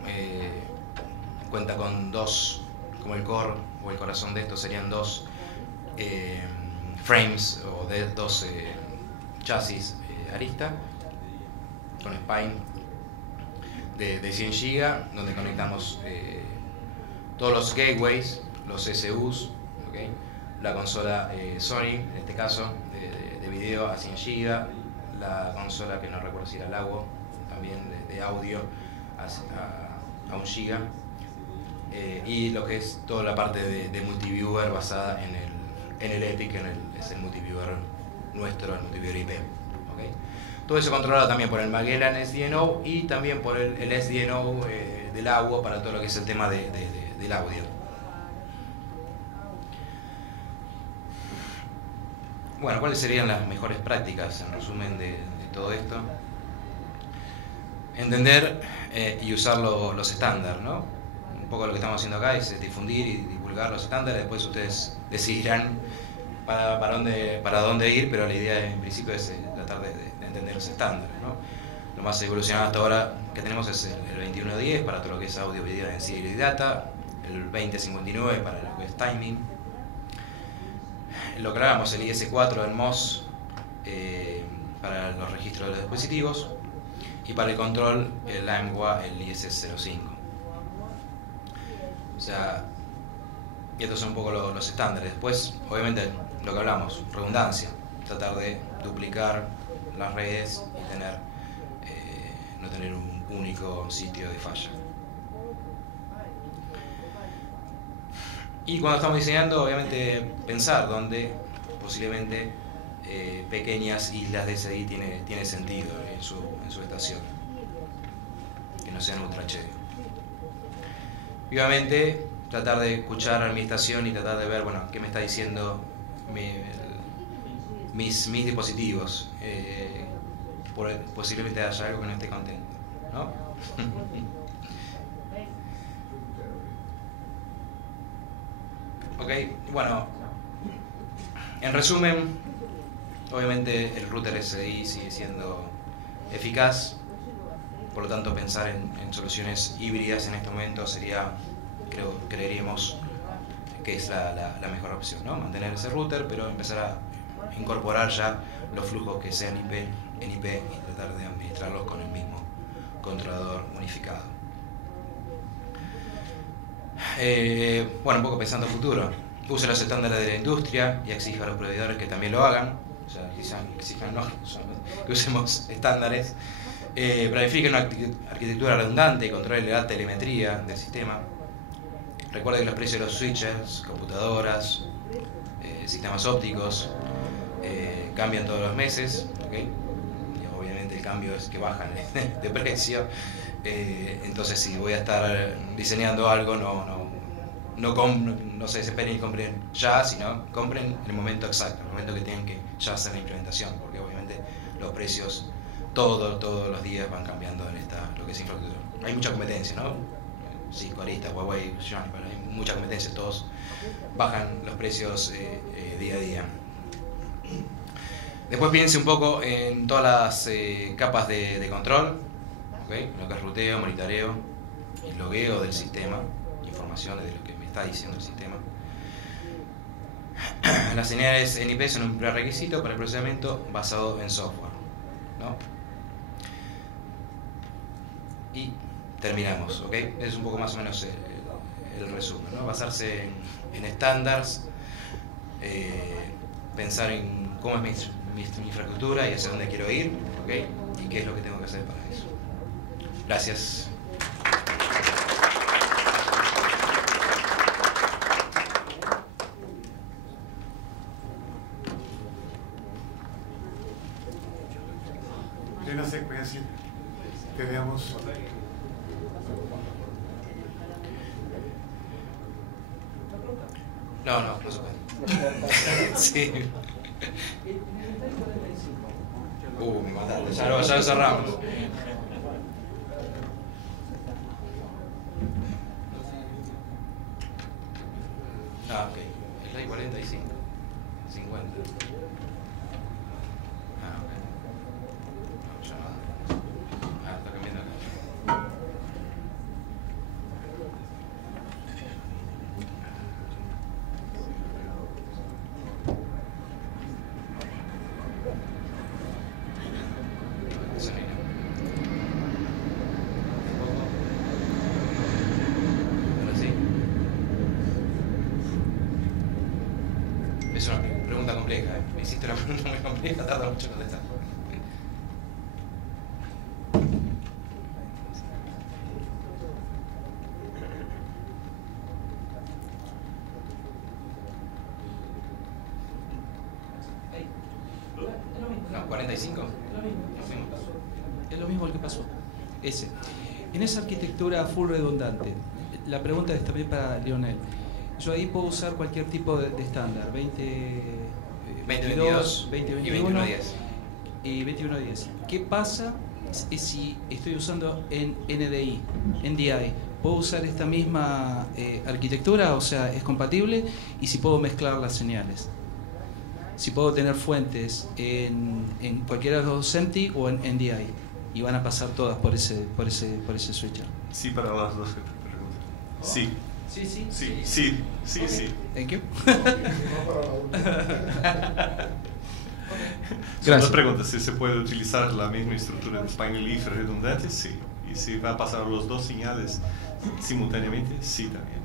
cuenta con dos, como el core o el corazón de esto serían dos frames o de dos chasis Arista con spine de 100 GB, donde conectamos todos los gateways, los SUs, ¿okay? La consola Sony, en este caso, de video a 100 GB, la consola que no recuerdo si era Lawo, también de audio a 1 GB, y lo que es toda la parte de multiviewer basada en el EPIC, es el multiviewer nuestro, el multiviewer IP. ¿Okay? Todo eso controlado también por el Magellan SDNO y también por el SDNO del Lawo para todo lo que es el tema del audio. Bueno, ¿cuáles serían las mejores prácticas en resumen de todo esto? Entender y usar los estándares, ¿no? Un poco lo que estamos haciendo acá es difundir y divulgar los estándares, después ustedes decidirán para dónde ir, pero la idea en principio es tratar de entender los estándares, ¿no? Lo más evolucionado hasta ahora que tenemos es el 2110 para todo lo que es audio, video, density y data, el 2059 para lo que es timing, lo que hablamos, el IS4 del MOS para los registros de los dispositivos, y para el control el AMWA, el IS05. O sea, y estos son un poco los estándares. Después, obviamente, lo que hablamos, redundancia, tratar de duplicar las redes y no tener un único sitio de falla. Y cuando estamos diseñando, obviamente, pensar dónde posiblemente pequeñas islas de SDI tiene sentido en su estación, que no sean Ultra HD. Y obviamente tratar de escuchar a mi estación y tratar de ver, bueno, qué me está diciendo mis dispositivos. Posiblemente haya algo que no esté contento, ¿no? Ok, bueno, en resumen, obviamente el router SDI sigue siendo eficaz, por lo tanto pensar en soluciones híbridas en este momento sería, creeríamos que es la mejor opción, ¿no? Mantener ese router, pero empezar a incorporar ya los flujos que sean en IP y tratar de administrarlos con el mismo controlador unificado. Bueno, un poco pensando en futuro, use los estándares de la industria y exija a los proveedores que también lo hagan, o sea, exijan no, que usemos estándares. Planifique una arquitectura redundante y controle la telemetría del sistema. Recuerde que los precios de los switches, computadoras, sistemas ópticos cambian todos los meses, ¿okay? Y obviamente el cambio es que bajan de precio. Entonces, si voy a estar diseñando algo, no se desesperen y compren ya, sino compren en el momento exacto, en el momento que tengan que ya hacer la implementación, porque obviamente los precios todos los días van cambiando en lo que es infraestructura. Hay mucha competencia, ¿no? Cisco, Arista, Huawei, Xiaomi, pero hay mucha competencia, todos bajan los precios día a día. Después piense un poco en todas las capas de control, ¿okay? Lo que es ruteo, monitoreo y logueo del sistema, información de lo que me está diciendo el sistema. Las señales en IP son un prerequisito para el procesamiento basado en software, ¿no? Y terminamos, ¿ok? Es un poco más o menos el resumen, ¿no? Basarse en estándares, pensar en cómo es mi infraestructura y hacia dónde quiero ir, ¿ok? Y qué es lo que tengo que hacer para eso. Gracias. En la secuencia tenemos No se puede. Sí. Me mataste. Ya lo cerramos. Ok. Es la 45. 50. Ok. No, ya no. Está cambiando acá. Es una pregunta compleja, ¿eh? Me hiciste una pregunta muy compleja, tarda mucho en contestar. No, 45. Es lo mismo el que pasó. En esa arquitectura full redundante, la pregunta es también para Lionel. Yo ahí puedo usar cualquier tipo de estándar, 2022, 2021 y 2110. ¿Qué pasa si estoy usando en NDI? ¿Puedo usar esta misma arquitectura? O sea, ¿es compatible? Y si puedo mezclar las señales. Si puedo tener fuentes en cualquiera de los dos SMPTE o en NDI. Y van a pasar todas por ese switcher. Sí, para las dos preguntas. Sí. Sí. Thank you. Son dos preguntas. Si se puede utilizar la misma estructura de spine leaf redundante, sí. Y si va a pasar los dos señales simultáneamente, sí también.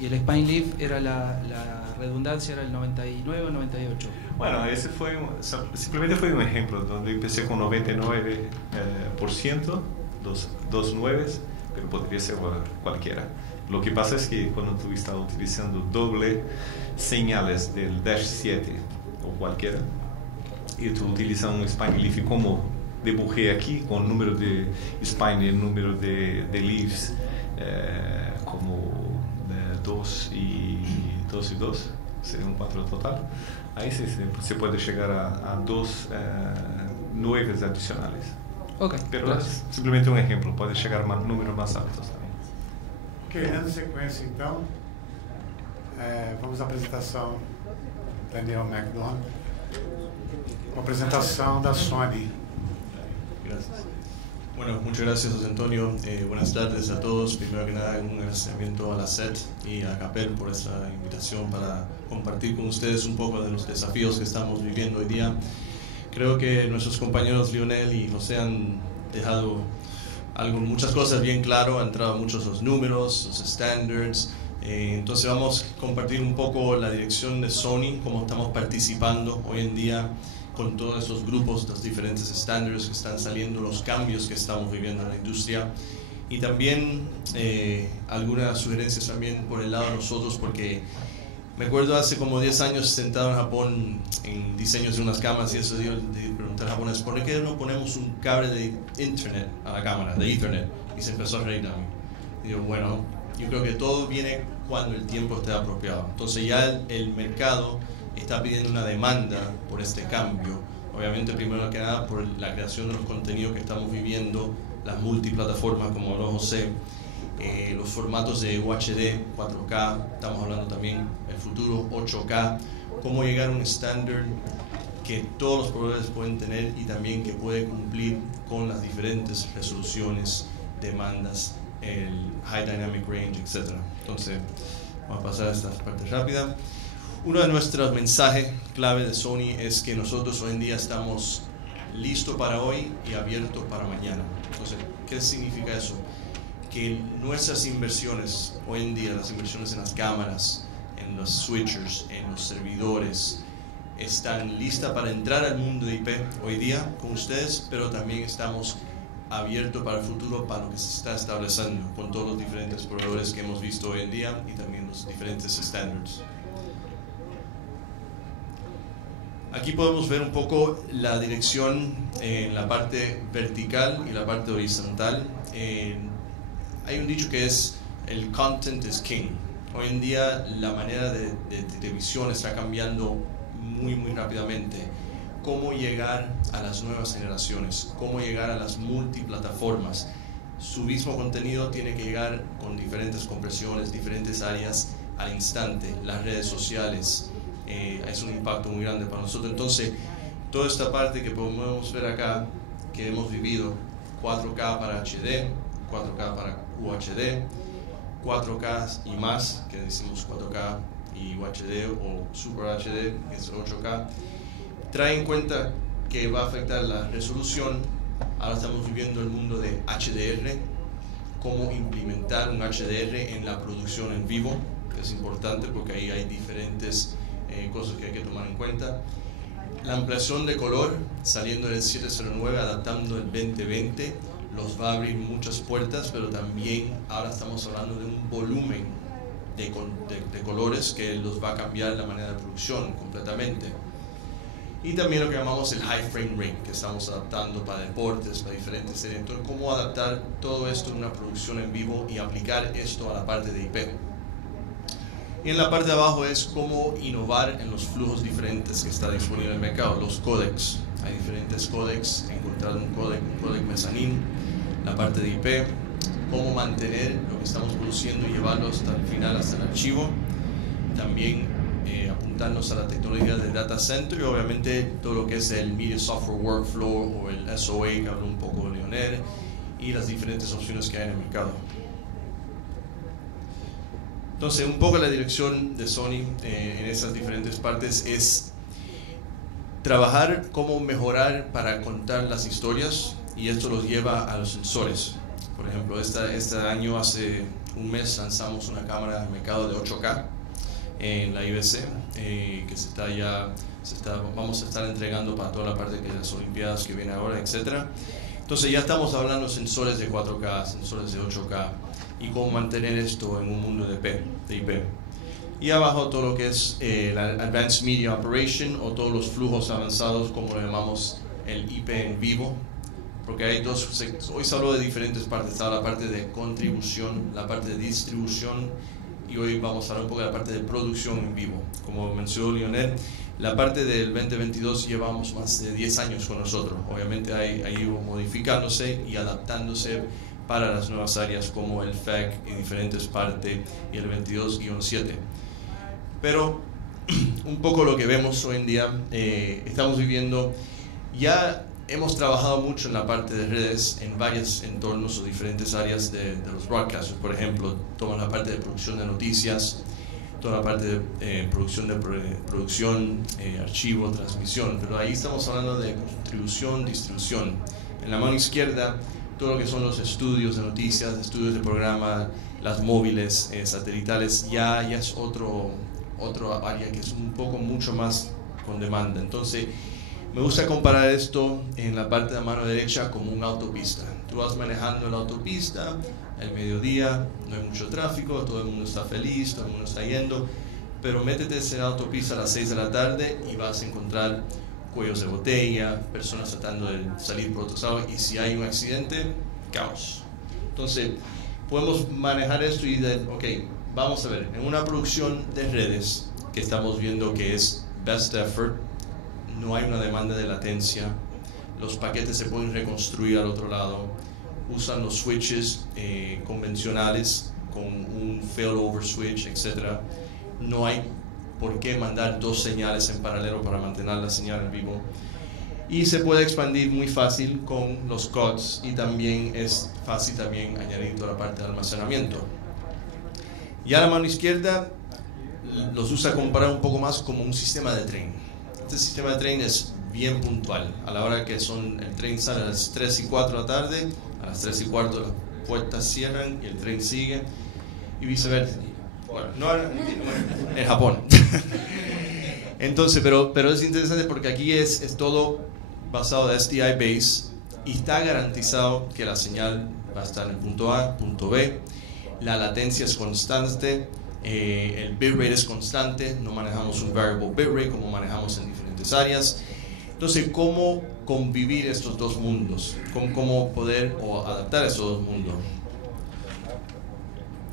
Y el spine leaf era la redundancia era el 99 o 98. Bueno, ese simplemente fue un ejemplo donde empecé con 99%, dos nueves, pero podría ser cualquiera. Lo que pasa es que cuando tú estás utilizando doble señales del Dash 7 o cualquiera, y tú utilizas un spine leaf como dibujé aquí, con el número de spine y el número de leaves como 2 y 2, sería un 4 total. Ahí se puede llegar a 2 9 adicionales. Ok, Pero gracias. es simplemente un ejemplo, puede llegar a números más altos también. Ok, dando sequência então, vamos à apresentação da Daniel McDonald, uma apresentação da Sony. Gracias. Bueno, muchas gracias, José Antonio. Buenas tardes a todos. Primero que nada, un agradecimiento a la SET y a CAPEL por esta invitación para compartir con ustedes un poco de los desafíos que estamos viviendo hoy día. Creo que nuestros compañeros Lionel y José han dejado muchas cosas bien claro, han entrado muchos los números, los standards. Entonces vamos a compartir un poco la dirección de Sony, cómo estamos participando hoy en día con todos esos grupos, los diferentes estándares que están saliendo, los cambios que estamos viviendo en la industria, y también algunas sugerencias también por el lado de nosotros, porque me acuerdo hace como 10 años sentado en Japón en diseños de unas cámaras, y eso yo le pregunté al japonés, ¿por qué no ponemos un cable de internet a la cámara, de Ethernet? Y se empezó a reír a mí. Y digo, bueno, yo creo que todo viene cuando el tiempo esté apropiado. Entonces ya el mercado está pidiendo una demanda por este cambio. Obviamente, primero que nada, por la creación de los contenidos que estamos viviendo, las multiplataformas, como habló José, los formatos de UHD, 4K, estamos hablando también el futuro 8K, cómo llegar a un estándar que todos los proveedores pueden tener y también que puede cumplir con las diferentes resoluciones, demandas, el High Dynamic Range, etc. Entonces, vamos a pasar a esta parte rápida. Uno de nuestros mensajes clave de Sony es que nosotros hoy en día estamos listos para hoy y abiertos para mañana. Entonces, ¿qué significa eso? Que nuestras inversiones hoy en día, las inversiones en las cámaras, en los switchers, en los servidores, están listas para entrar al mundo de IP hoy día con ustedes, pero también estamos abiertos para el futuro, para lo que se está estableciendo con todos los diferentes proveedores que hemos visto hoy en día y también los diferentes estándares. Aquí podemos ver un poco la dirección en la parte vertical y la parte horizontal. Hay un dicho que es el content is king. Hoy en día la manera de televisión está cambiando muy rápidamente. Cómo llegar a las nuevas generaciones, cómo llegar a las multiplataformas. Su mismo contenido tiene que llegar con diferentes compresiones, diferentes áreas al instante, las redes sociales. Es un impacto muy grande para nosotros. Entonces, toda esta parte que podemos ver acá, que hemos vivido, 4K para HD, 4K para UHD, 4K y más, que decimos 4K y UHD o Super HD, que es 8K, trae en cuenta que va a afectar la resolución. Ahora estamos viviendo el mundo de HDR, cómo implementar un HDR en la producción en vivo, que es importante porque ahí hay diferentes cosas que hay que tomar en cuenta. La ampliación de color, saliendo del 709, adaptando el 2020, los va a abrir muchas puertas, pero también ahora estamos hablando de un volumen de colores que los va a cambiar la manera de producción completamente. Y también lo que llamamos el high frame rate, que estamos adaptando para deportes, para diferentes series. Entonces, cómo adaptar todo esto en una producción en vivo y aplicar esto a la parte de IP. Y en la parte de abajo es cómo innovar en los flujos diferentes que está disponible en el mercado, los códecs. Hay diferentes códecs, encontrar un códec mezzanine, la parte de IP, cómo mantener lo que estamos produciendo y llevarlo hasta el final, hasta el archivo. También apuntarnos a la tecnología del data center y obviamente todo lo que es el Media Software Workflow o el SOA, que habló un poco de Leonel, y las diferentes opciones que hay en el mercado. Entonces, un poco la dirección de Sony en esas diferentes partes es trabajar cómo mejorar para contar las historias, y esto los lleva a los sensores. Por ejemplo, este año, hace un mes, lanzamos una cámara de mercado de 8K en la IBC, que vamos a estar entregando para toda la parte de las Olimpiadas que viene ahora, etc. Entonces ya estamos hablando de sensores de 4K, sensores de 8K, y cómo mantener esto en un mundo de IP. Y abajo todo lo que es la Advanced Media Operation, o todos los flujos avanzados, como lo llamamos el IP en vivo, porque hay hoy se habló de diferentes partes. Está la parte de contribución, la parte de distribución y hoy vamos a hablar un poco de la parte de producción en vivo. Como mencionó Lionel, la parte del 2022 llevamos más de 10 años con nosotros. Obviamente ha ido modificándose y adaptándose para las nuevas áreas como el FEC y diferentes partes y el 22-7. Pero un poco lo que vemos hoy en día, estamos viviendo, ya hemos trabajado mucho en la parte de redes en varios entornos o diferentes áreas de los broadcasters. Por ejemplo, toman la parte de producción de noticias, toda la parte de producción, archivo, transmisión, pero ahí estamos hablando de contribución, distribución. En la mano izquierda, todo lo que son los estudios de noticias, estudios de programa, las móviles, satelitales, ya es otro área que es un poco mucho más con demanda. Entonces, me gusta comparar esto en la parte de la mano derecha como una autopista. Tú vas manejando la autopista, el mediodía, no hay mucho tráfico, todo el mundo está feliz, todo el mundo está yendo, pero métete en la autopista a las 6 de la tarde y vas a encontrar cuellos de botella, personas tratando de salir por otro lado, y si hay un accidente, caos. Entonces, podemos manejar esto y decir, ok, vamos a ver, en una producción de redes que estamos viendo que es best effort, no hay una demanda de latencia, los paquetes se pueden reconstruir al otro lado, usan los switches convencionales con un failover switch, etc. No hay por qué mandar dos señales en paralelo para mantener la señal en vivo. Y se puede expandir muy fácil con los COTS, y también es fácil también añadir toda la parte de almacenamiento. Ya la mano izquierda los usa comparar un poco más como un sistema de tren. Este sistema de tren es bien puntual. A la hora que el tren sale a las 3 y 4 de la tarde, a las 3 y cuarto las puertas cierran y el tren sigue, y viceversa. Bueno, no en Japón. Entonces, pero es interesante porque aquí es todo basado en SDI base, y está garantizado que la señal va a estar en el punto A, punto B, la latencia es constante, el bitrate es constante, no manejamos un variable bitrate como manejamos en diferentes áreas. Entonces, ¿cómo convivir estos dos mundos? ¿Cómo poder adaptar estos dos mundos?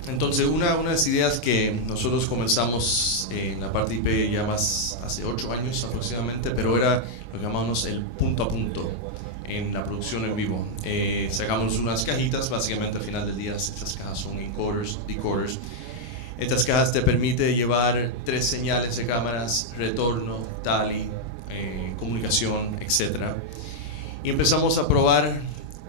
Entonces, una de las ideas que nosotros comenzamos en la parte IP ya más hace 8 años aproximadamente, pero era lo que llamamos el punto a punto en la producción en vivo. Sacamos unas cajitas, básicamente al final del día estas cajas son encoders, decoders. Estas cajas te permiten llevar 3 señales de cámaras, retorno, tally, comunicación, etc. Y empezamos a probar,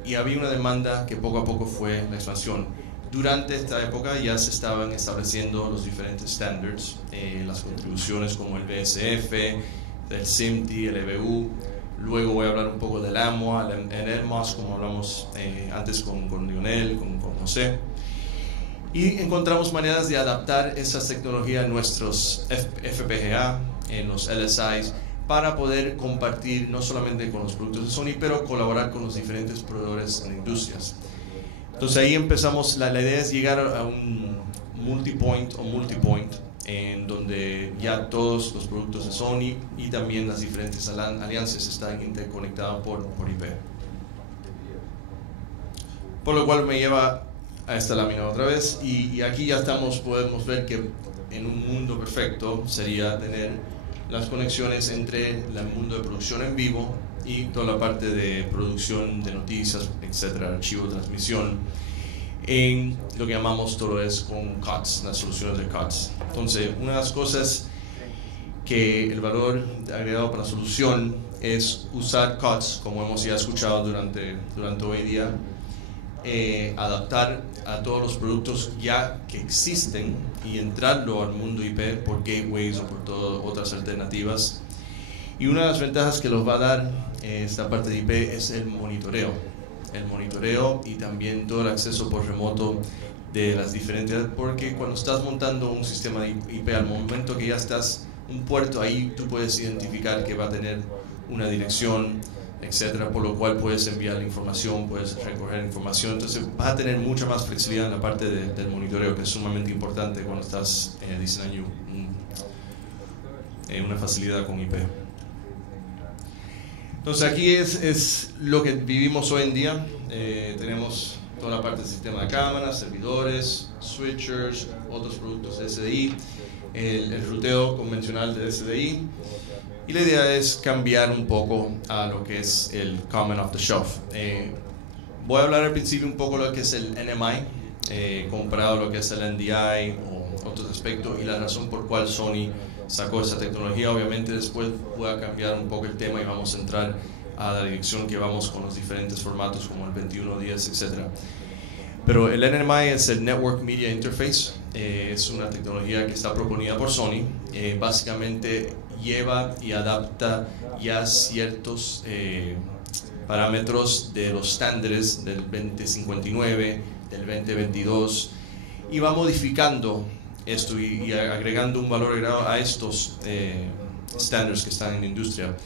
y había una demanda que poco a poco fue la expansión. Durante esta época ya se estaban estableciendo los diferentes standards, las contribuciones como el BSF, el SIMTI, el EBU. Luego voy a hablar un poco del AMOA, el NMOS, como hablamos antes con Lionel, con José. Y encontramos maneras de adaptar esas tecnologías en nuestros FPGA, en los LSIs, para poder compartir no solamente con los productos de Sony, pero colaborar con los diferentes proveedores en industrias. Entonces ahí empezamos, la idea es llegar a un multipoint, en donde ya todos los productos de Sony y también las diferentes alianzas están interconectados por IP. Por lo cual me lleva a esta lámina otra vez, y aquí ya podemos ver que en un mundo perfecto sería tener las conexiones entre el mundo de producción en vivo y toda la parte de producción de noticias, etcétera, archivo, transmisión, en lo que llamamos todo es con COTS, las soluciones de COTS. Entonces, una de las cosas que el valor agregado para la solución es usar COTS, como hemos ya escuchado durante hoy día, adaptar a todos los productos ya que existen y entrarlo al mundo IP por gateways o por todas otras alternativas. Y una de las ventajas que los va a dar esta parte de IP es el monitoreo y también todo el acceso por remoto de las diferentes, porque cuando estás montando un sistema de IP, al momento que ya estás un puerto ahí, tú puedes identificar que va a tener una dirección, etcétera, por lo cual puedes enviar la información, puedes recoger información. Entonces vas a tener mucha más flexibilidad en la parte del monitoreo, que es sumamente importante cuando estás diseñando una facilidad con IP. Entonces aquí es lo que vivimos hoy en día. Tenemos toda la parte del sistema de cámaras, servidores, switchers, otros productos de SDI, el ruteo convencional de SDI, y la idea es cambiar un poco a lo que es el Common Off the Shelf. Voy a hablar al principio un poco de lo que es el NMI, comparado a lo que es el NDI o otros aspectos, y la razón por cual Sony sacó esa tecnología. Obviamente después voy a cambiar un poco el tema y vamos a entrar a la dirección que vamos con los diferentes formatos como el 2110, etc. Pero el NMI es el Network Media Interface, es una tecnología que está proponida por Sony. Básicamente lleva y adapta ya ciertos parámetros de los estándares del 2059, del 2022, y va modificando esto y agregando un valor agregado a estos estándares que están en la industria.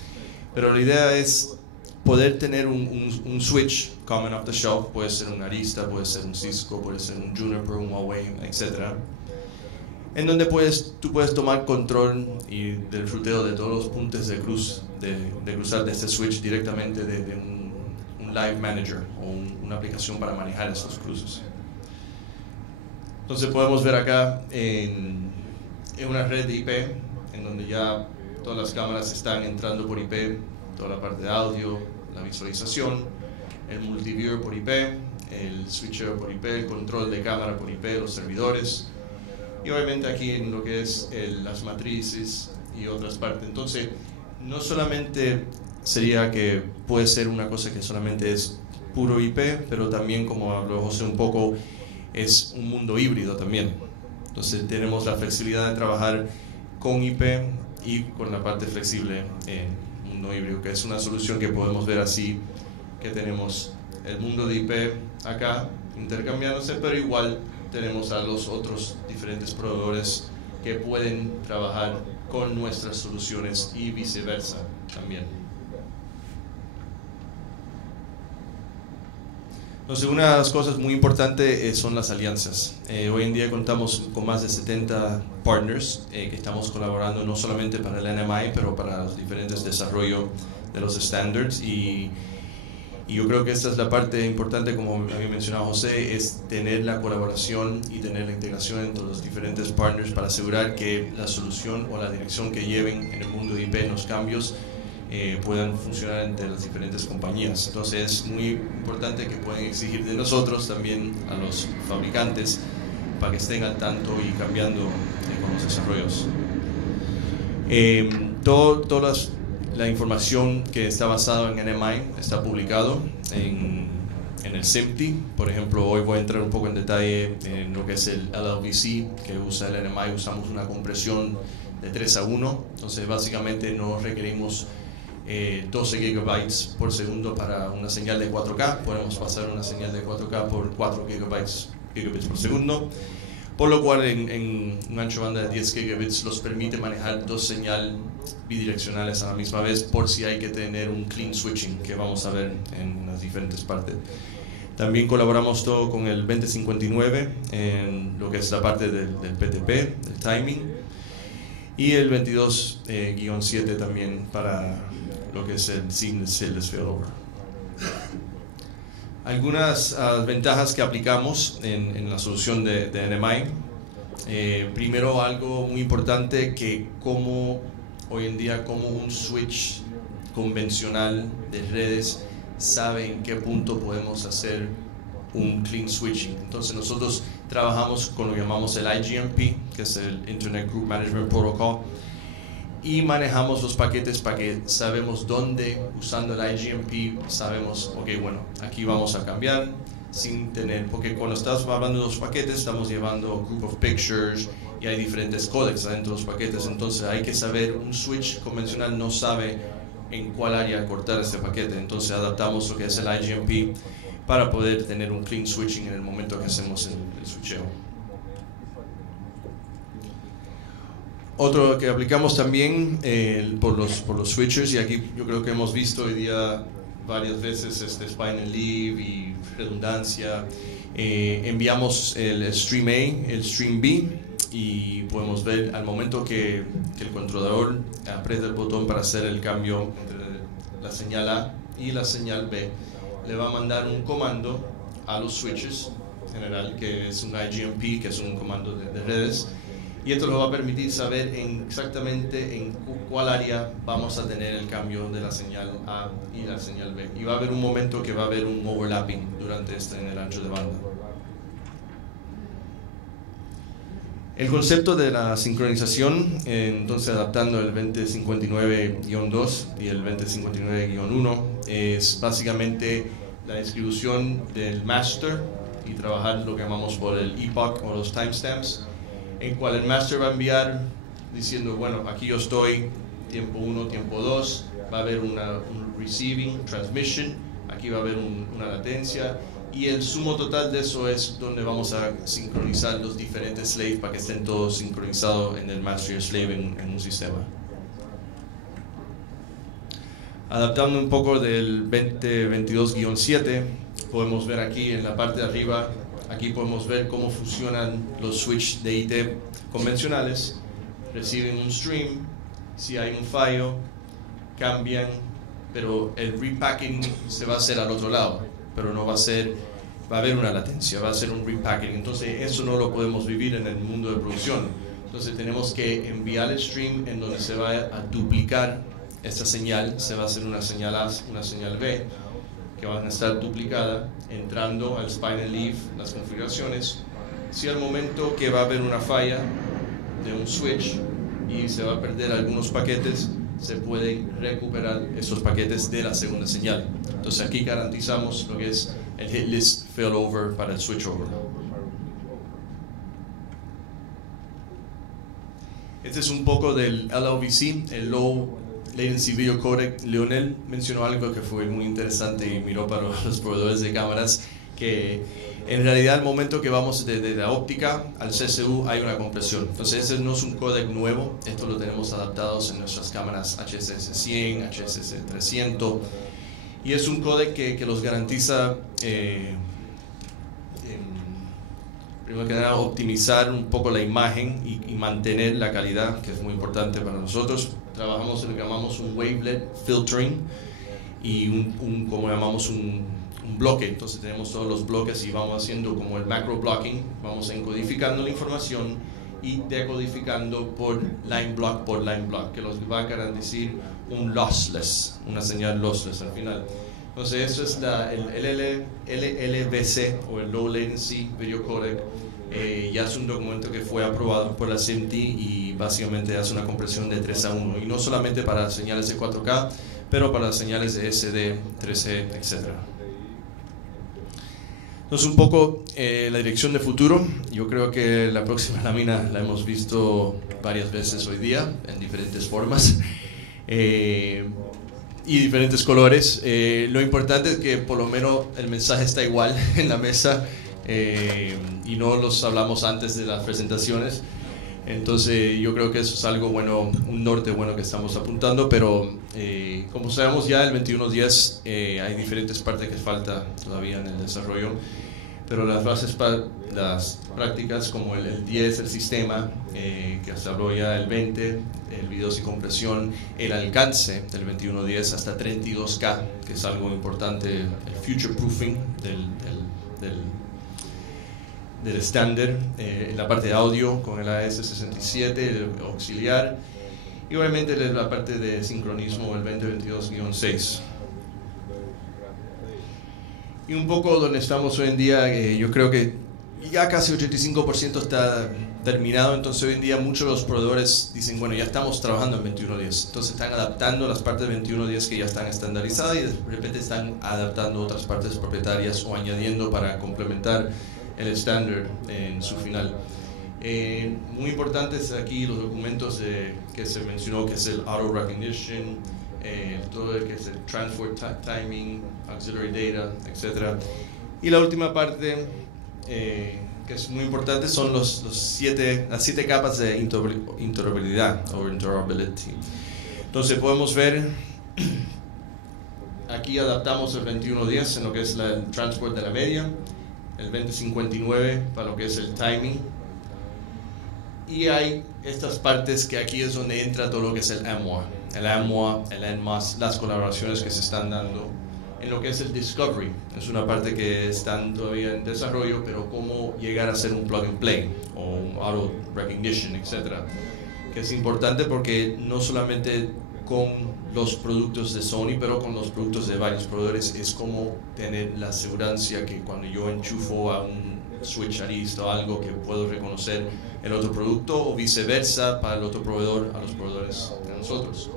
Pero la idea es poder tener un switch common off the shelf, puede ser un Arista, puede ser un Cisco, puede ser un Juniper, un Huawei, etc. En donde tú puedes tomar control del ruteo de todos los puntos de cruzar de este switch directamente desde un Live Manager o una aplicación para manejar estos cruces. Entonces podemos ver acá en una red de IP, en donde ya todas las cámaras están entrando por IP, toda la parte de audio, la visualización, el multiviewer por IP, el switcher por IP, el control de cámara por IP, los servidores, y obviamente aquí en lo que es las matrices y otras partes. Entonces no solamente sería que puede ser una cosa que solamente es puro IP, pero también, como habló José un poco, es un mundo híbrido también. Entonces tenemos la flexibilidad de trabajar con IP y con la parte flexible mundo híbrido, que es una solución que podemos ver así, que tenemos el mundo de IP acá intercambiándose, pero igual tenemos a los otros diferentes proveedores que pueden trabajar con nuestras soluciones y viceversa también. Entonces, una de las cosas muy importantes son las alianzas. Hoy en día contamos con más de 70 partners que estamos colaborando no solamente para el NMI, pero para los diferentes desarrollos de los standards. Y yo creo que esta es la parte importante, como había mencionado José, es tener la colaboración y tener la integración entre los diferentes partners para asegurar que la solución o la dirección que lleven en el mundo de IP, en los cambios, puedan funcionar entre las diferentes compañías. Entonces es muy importante que puedan exigir de nosotros también a los fabricantes para que estén al tanto y cambiando con los desarrollos. Toda la información que está basada en NMI está publicado en el SMPTE. Por ejemplo, hoy voy a entrar un poco en detalle en lo que es el LLVC que usa el NMI. Usamos una compresión de 3:1, entonces básicamente no requerimos 12 gigabytes por segundo para una señal de 4K. Podemos pasar una señal de 4K por 4 gigabits por segundo, por lo cual en un ancho banda de 10 gigabits los permite manejar dos señales bidireccionales a la misma vez, por si hay que tener un clean switching, que vamos a ver en las diferentes partes. También colaboramos todo con el 2059 en lo que es la parte del PTP, del timing, y el 22-7 también para lo que es el seamless failover. Algunas ventajas que aplicamos en la solución de NMI. Primero, algo muy importante, que como hoy en día como un switch convencional de redes sabe en qué punto podemos hacer un clean switching. Entonces nosotros trabajamos con lo que llamamos el IGMP, que es el Internet Group Management Protocol, y manejamos los paquetes para que sabemos dónde, usando el IGMP, sabemos, ok, bueno, aquí vamos a cambiar sin tener, porque cuando estamos hablando de los paquetes estamos llevando group of pictures y hay diferentes codecs adentro de los paquetes. Entonces hay que saber, un switch convencional no sabe en cuál área cortar este paquete, entonces adaptamos lo que es el IGMP para poder tener un clean switching en el momento que hacemos el switcheo. Otro que aplicamos también por los switchers, y aquí yo creo que hemos visto hoy día varias veces spine and leave y redundancia. Enviamos el stream A, el stream B, y podemos ver al momento que el controlador aprieta el botón para hacer el cambio entre la señal A y la señal B, le va a mandar un comando a los switches general, que es un IGMP, que es un comando de redes, y esto nos va a permitir saber exactamente en cuál área vamos a tener el cambio de la señal A y la señal B, y va a haber un momento que va a haber un overlapping durante en el ancho de banda. El concepto de la sincronización, entonces adaptando el 2059-2 y el 2059-1, es básicamente la distribución del master y trabajar lo que llamamos por el epoch o los timestamps, en cual el master va a enviar diciendo, bueno, aquí yo estoy, tiempo 1, tiempo 2, va a haber un receiving, transmission, aquí va a haber una latencia, y el sumo total de eso es donde vamos a sincronizar los diferentes slaves para que estén todos sincronizados en el master y slave en un sistema. Adaptando un poco del 2022-7, podemos ver aquí en la parte de arriba, aquí podemos ver cómo funcionan los switch de IT convencionales. Reciben un stream, si hay un fallo, cambian, pero el repacking se va a hacer al otro lado, pero no va a ser, va a haber una latencia, va a ser un repacking. Entonces eso no lo podemos vivir en el mundo de producción. Entonces tenemos que enviar el stream en donde se va a duplicar esta señal, se va a hacer una señal A, una señal B, que van a estar duplicadas, entrando al spine and leave, las configuraciones. Si al momento que va a haber una falla de un switch y se va a perder algunos paquetes, se pueden recuperar esos paquetes de la segunda señal. Entonces aquí garantizamos lo que es el hit list failover para el switchover. Este es un poco del LLVC, el Low Latency Video Codec. Leonel mencionó algo que fue muy interesante y miró para los proveedores de cámaras, que en realidad al momento que vamos de la óptica al CCU hay una compresión. Entonces ese no es un códec nuevo, esto lo tenemos adaptados en nuestras cámaras HSS100, HSS300, y es un códec que los garantiza, primero que nada, optimizar un poco la imagen y mantener la calidad, que es muy importante para nosotros. Trabajamos en lo que llamamos un wavelet filtering y como llamamos un bloque. Entonces tenemos todos los bloques y vamos haciendo como el macro blocking, vamos encodificando la información y decodificando por line block, que los va a garantizar un lossless, una señal lossless al final. Entonces eso es el LLVC o el Low Latency Video Codec. Ya es un documento que fue aprobado por la CMT y básicamente hace una compresión de 3:1, y no solamente para señales de 4K, pero para señales de SD, 3C, etc. Entonces un poco la dirección de futuro. Yo creo que la próxima lámina la hemos visto varias veces hoy día en diferentes formas y diferentes colores. Lo importante es que por lo menos el mensaje está igual en la mesa, y no los hablamos antes de las presentaciones. Entonces yo creo que eso es algo bueno, un norte bueno que estamos apuntando, pero como sabemos ya el 2110 hay diferentes partes que falta todavía en el desarrollo, pero las bases las prácticas como el 10, el sistema, que se habló ya el 20, el video sin compresión, el alcance del 2110 hasta 32K, que es algo importante, el future proofing del estándar, en la parte de audio con el AS67, el auxiliar, y obviamente la parte de sincronismo, el 2022-6. Y un poco donde estamos hoy en día, yo creo que ya casi 85% está terminado. Entonces hoy en día muchos de los proveedores dicen, bueno, ya estamos trabajando en 2110, entonces están adaptando las partes de 2110 que ya están estandarizadas y de repente están adaptando otras partes propietarias o añadiendo para complementar el estándar en su final. Muy importantes aquí los documentos que se mencionó, que es el auto recognition, todo lo que es el transfer timing, auxiliary data, etc. Y la última parte que es muy importante son las siete capas de interoperabilidad o interoperability. Entonces podemos ver aquí adaptamos el 2110 en lo que es el transport de la media, el 2059 para lo que es el timing, y hay estas partes que aquí es donde entra todo lo que es el AMWA, el NMOS, las colaboraciones que se están dando en lo que es el discovery. Es una parte que están todavía en desarrollo, pero cómo llegar a ser un plug and play o un auto recognition, etc. Que es importante porque no solamente con los productos de Sony, pero con los productos de varios proveedores, es como tener la seguridad que cuando yo enchufo a un switch arista o algo, que puedo reconocer el otro producto, o viceversa para el otro proveedor a los proveedores de nosotros.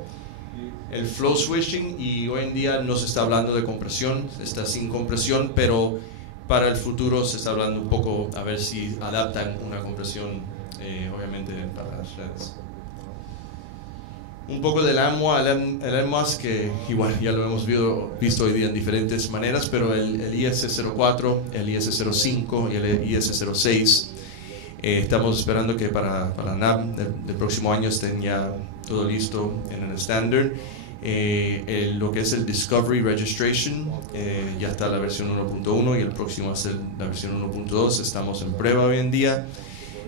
El flow switching, y hoy en día no se está hablando de compresión, está sin compresión, pero para el futuro se está hablando un poco a ver si adaptan una compresión, obviamente para las redes. Un poco del el MOS, que igual ya lo hemos visto hoy día en diferentes maneras, pero el IS-04, el IS-05 y el IS-06, estamos esperando que para NAB del próximo año estén ya todo listo en el estándar. Lo que es el Discovery Registration, ya está la versión 1.1 y el próximo va a ser la versión 1.2, estamos en prueba hoy en día.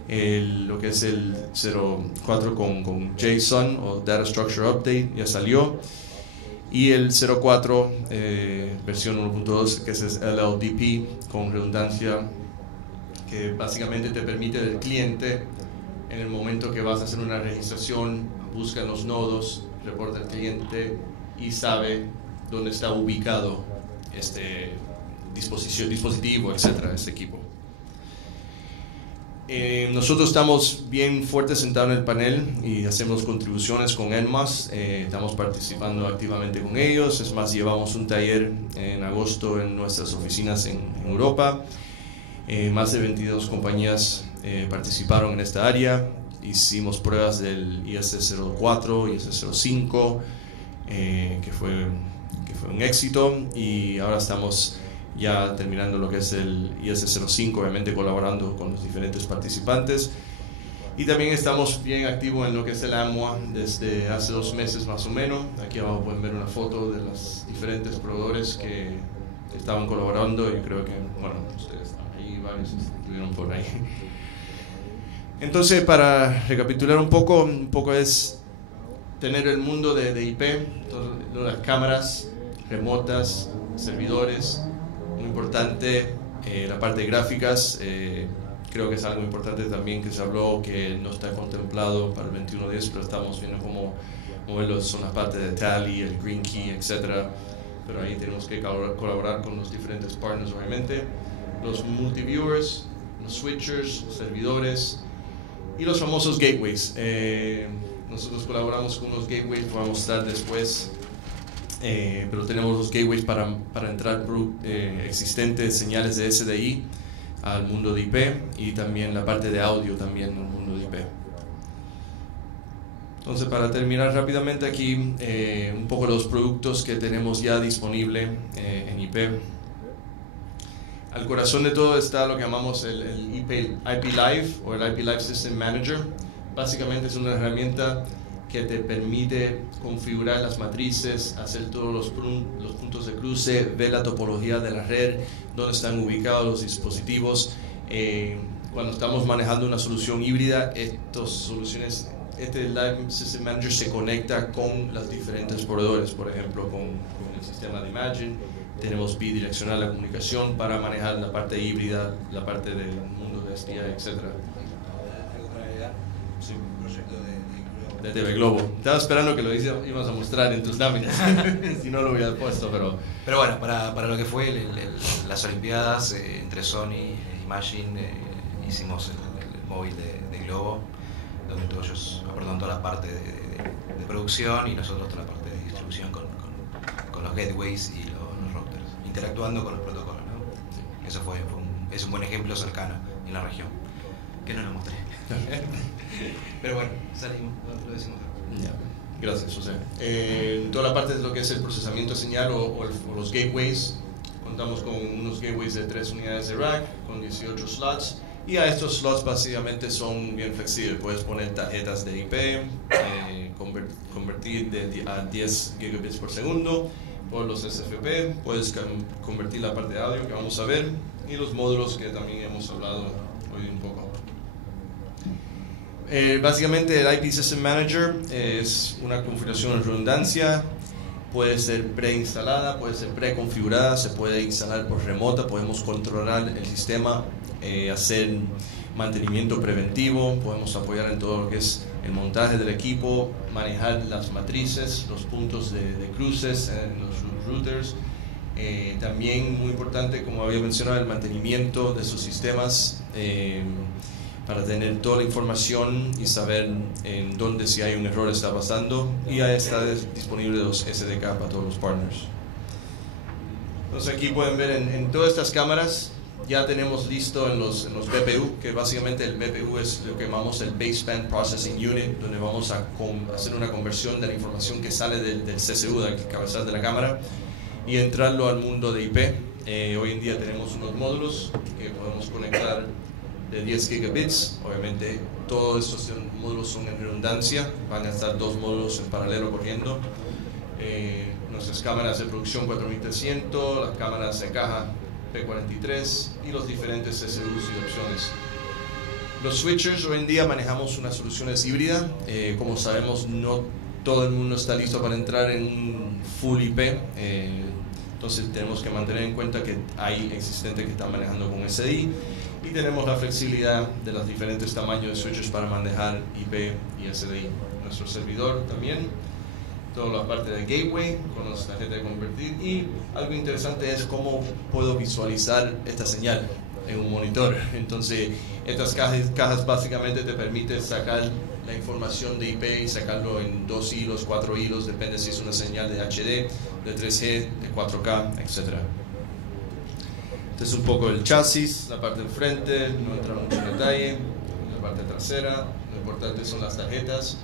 Lo que es el 04 con JSON o Data Structure Update ya salió, y el 04 versión 1.2, que es LLDP con redundancia, que básicamente te permite el cliente, en el momento que vas a hacer una registración, busca en los nodos, reporta al cliente y sabe dónde está ubicado este dispositivo, etcétera, este equipo. Nosotros estamos bien fuertes sentados en el panel y hacemos contribuciones con NMOS, estamos participando activamente con ellos. Es más, llevamos un taller en agosto en nuestras oficinas en Europa. Más de 22 compañías participaron en esta área. Hicimos pruebas del IS-04 y IS-05, que fue un éxito, y ahora estamos ya terminando lo que es el IS-05, obviamente colaborando con los diferentes participantes. Y también estamos bien activos en lo que es el AMWA desde hace 2 meses más o menos. Aquí abajo pueden ver una foto de los diferentes proveedores que estaban colaborando. Yo creo que, bueno, ustedes están ahí, varios estuvieron por ahí. Entonces, para recapitular un poco es tener el mundo de IP, todas las cámaras remotas, servidores. Muy importante, la parte de gráficas, creo que es algo importante también que se habló, que no está contemplado para el 21.10, pero estamos viendo cómo moverlos, son las partes de Tally, el Green Key, etc. Pero ahí tenemos que colaborar con los diferentes partners, obviamente. Los multiviewers, los switchers, los servidores y los famosos gateways. Nosotros colaboramos con unos gateways, vamos a mostrar después. Pero tenemos los gateways para entrar existentes señales de SDI al mundo de IP, y también la parte de audio también al mundo de IP. Entonces, para terminar rápidamente aquí, un poco los productos que tenemos ya disponible en IP. Al corazón de todo está lo que llamamos el IP Live o el IP Live System Manager. Básicamente es una herramienta que te permite configurar las matrices, hacer todos los puntos de cruce, ver la topología de la red, dónde están ubicados los dispositivos. Cuando estamos manejando una solución híbrida, este Live System Manager se conecta con los diferentes proveedores, por ejemplo con el sistema de Imagine. Tenemos bidireccional la comunicación para manejar la parte híbrida, la parte del mundo de SDI, etc. Sí. De TV Globo. Estaba esperando que lo íbamos a mostrar en tus láminas, si no lo hubiera puesto, pero bueno, para lo que fue las Olimpiadas, entre Sony e Imagine, hicimos el móvil de Globo, donde ellos aportaron toda la parte de producción y nosotros toda la parte de distribución con los gateways y los routers, interactuando con los protocolos, ¿no? Eso es un buen ejemplo cercano en la región, que no lo mostré. Pero bueno, salimos, lo decimos. Ya, gracias, José. Toda la parte de lo que es el procesamiento de señal o los gateways, contamos con unos gateways de 3 unidades de rack, con 18 slots, y a estos slots básicamente son bien flexibles. Puedes poner tarjetas de IP, convertir a 10 gigabits por segundo por los SFP, puedes convertir la parte de audio que vamos a ver, y los módulos que también hemos hablado hoy un poco. Básicamente el IP System Manager es una configuración de redundancia. puede ser preinstalada, puede ser preconfigurada, se puede instalar por remota, podemos controlar el sistema, hacer mantenimiento preventivo, podemos apoyar en todo lo que es el montaje del equipo, manejar las matrices, los puntos de cruces en los routers. También muy importante, como había mencionado, el mantenimiento de sus sistemas para tener toda la información y saber en dónde si hay un error está pasando, y ya está disponible los SDK para todos los partners. Entonces aquí pueden ver en todas estas cámaras ya tenemos listo en los BPU, que básicamente el BPU es lo que llamamos el Baseband Processing Unit, donde vamos a hacer una conversión de la información que sale del CCU, del cabezal de la cámara, y entrarlo al mundo de IP. Hoy en día tenemos unos módulos que podemos conectar de 10 gigabits. Obviamente todos estos módulos son en redundancia, van a estar dos módulos en paralelo corriendo. Nuestras cámaras de producción 4300, las cámaras de caja P43 y los diferentes CCUs y opciones. Los switchers, hoy en día manejamos unas soluciones híbridas. Como sabemos, no todo el mundo está listo para entrar en un full IP, entonces tenemos que mantener en cuenta que hay existentes que están manejando con SDI, y tenemos la flexibilidad de los diferentes tamaños de switches para manejar IP y SDI. Nuestro servidor también, toda la parte de gateway con las tarjetas de convertir, y algo interesante es cómo puedo visualizar esta señal en un monitor. Entonces estas cajas básicamente te permiten sacar la información de IP y sacarlo en 2 hilos, 4 hilos, depende si es una señal de HD, de 3G, de 4K, etc. Este es un poco el chasis, la parte de enfrente, no entra mucho en detalle, la parte trasera, lo importante son las tarjetas.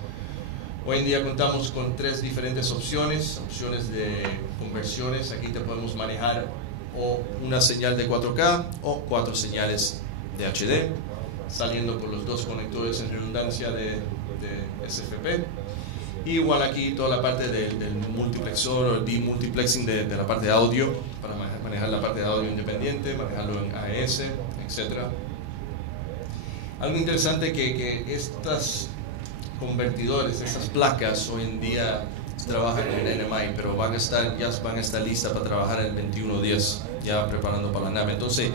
Hoy en día contamos con 3 diferentes opciones de conversiones. Aquí te podemos manejar o una señal de 4K o 4 señales de HD, saliendo por los 2 conectores en redundancia de SFP. Y igual aquí toda la parte del multiplexor o el demultiplexing de la parte de audio, para manejar la parte de audio independiente, manejarlo en AES, etc. Algo interesante que estas convertidores, estas placas hoy en día trabajan en NMI, pero ya van a estar listas para trabajar en 2110, ya preparando para la nave. Entonces,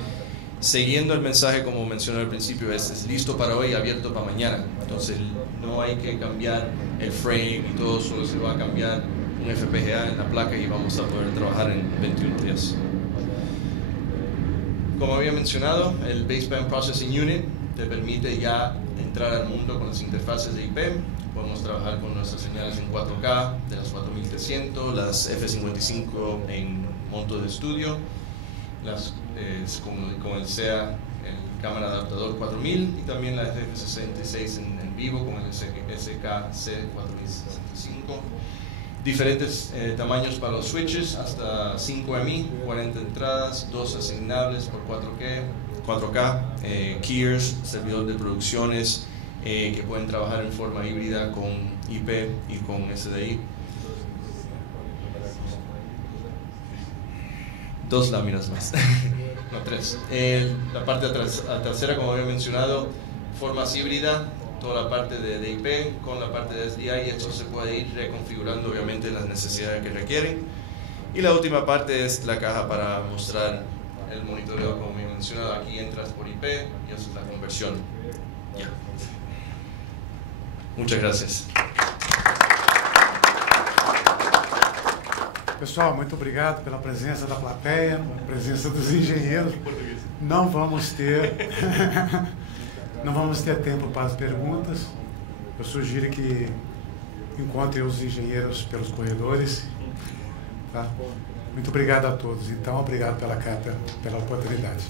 siguiendo el mensaje como mencioné al principio, es listo para hoy, abierto para mañana. Entonces no hay que cambiar el frame y todo, solo se va a cambiar un FPGA en la placa y vamos a poder trabajar en 2110. Como había mencionado, el Baseband Processing Unit te permite ya entrar al mundo con las interfaces de IP. Podemos trabajar con nuestras señales en 4K de las 4300, las F55 en monto de estudio, con el SEA, el cámara adaptador 4000, y también la F66 en vivo con el SKC4065. Diferentes tamaños para los switches, hasta 5 MI, 40 entradas, 2 asignables por 4K, keyers, servidor de producciones que pueden trabajar en forma híbrida con IP y con SDI. 2 láminas más, no 3. La parte trasera, como había mencionado, formas híbrida, toda la parte de IP con la parte de SDI, y esto se puede ir reconfigurando obviamente las necesidades que requieren. Y la última parte es la caja para mostrar el monitoreo, como he mencionado. Aquí entras por IP y haces la conversión. Ya. Muchas gracias. Pessoal, muito obrigado pela presença da plateia, pela presença dos engenheiros. Não vamos ter tempo para as perguntas. Eu sugiro que encontrem os engenheiros pelos corredores. Tá? Muito obrigado a todos. Então, obrigado pela oportunidade.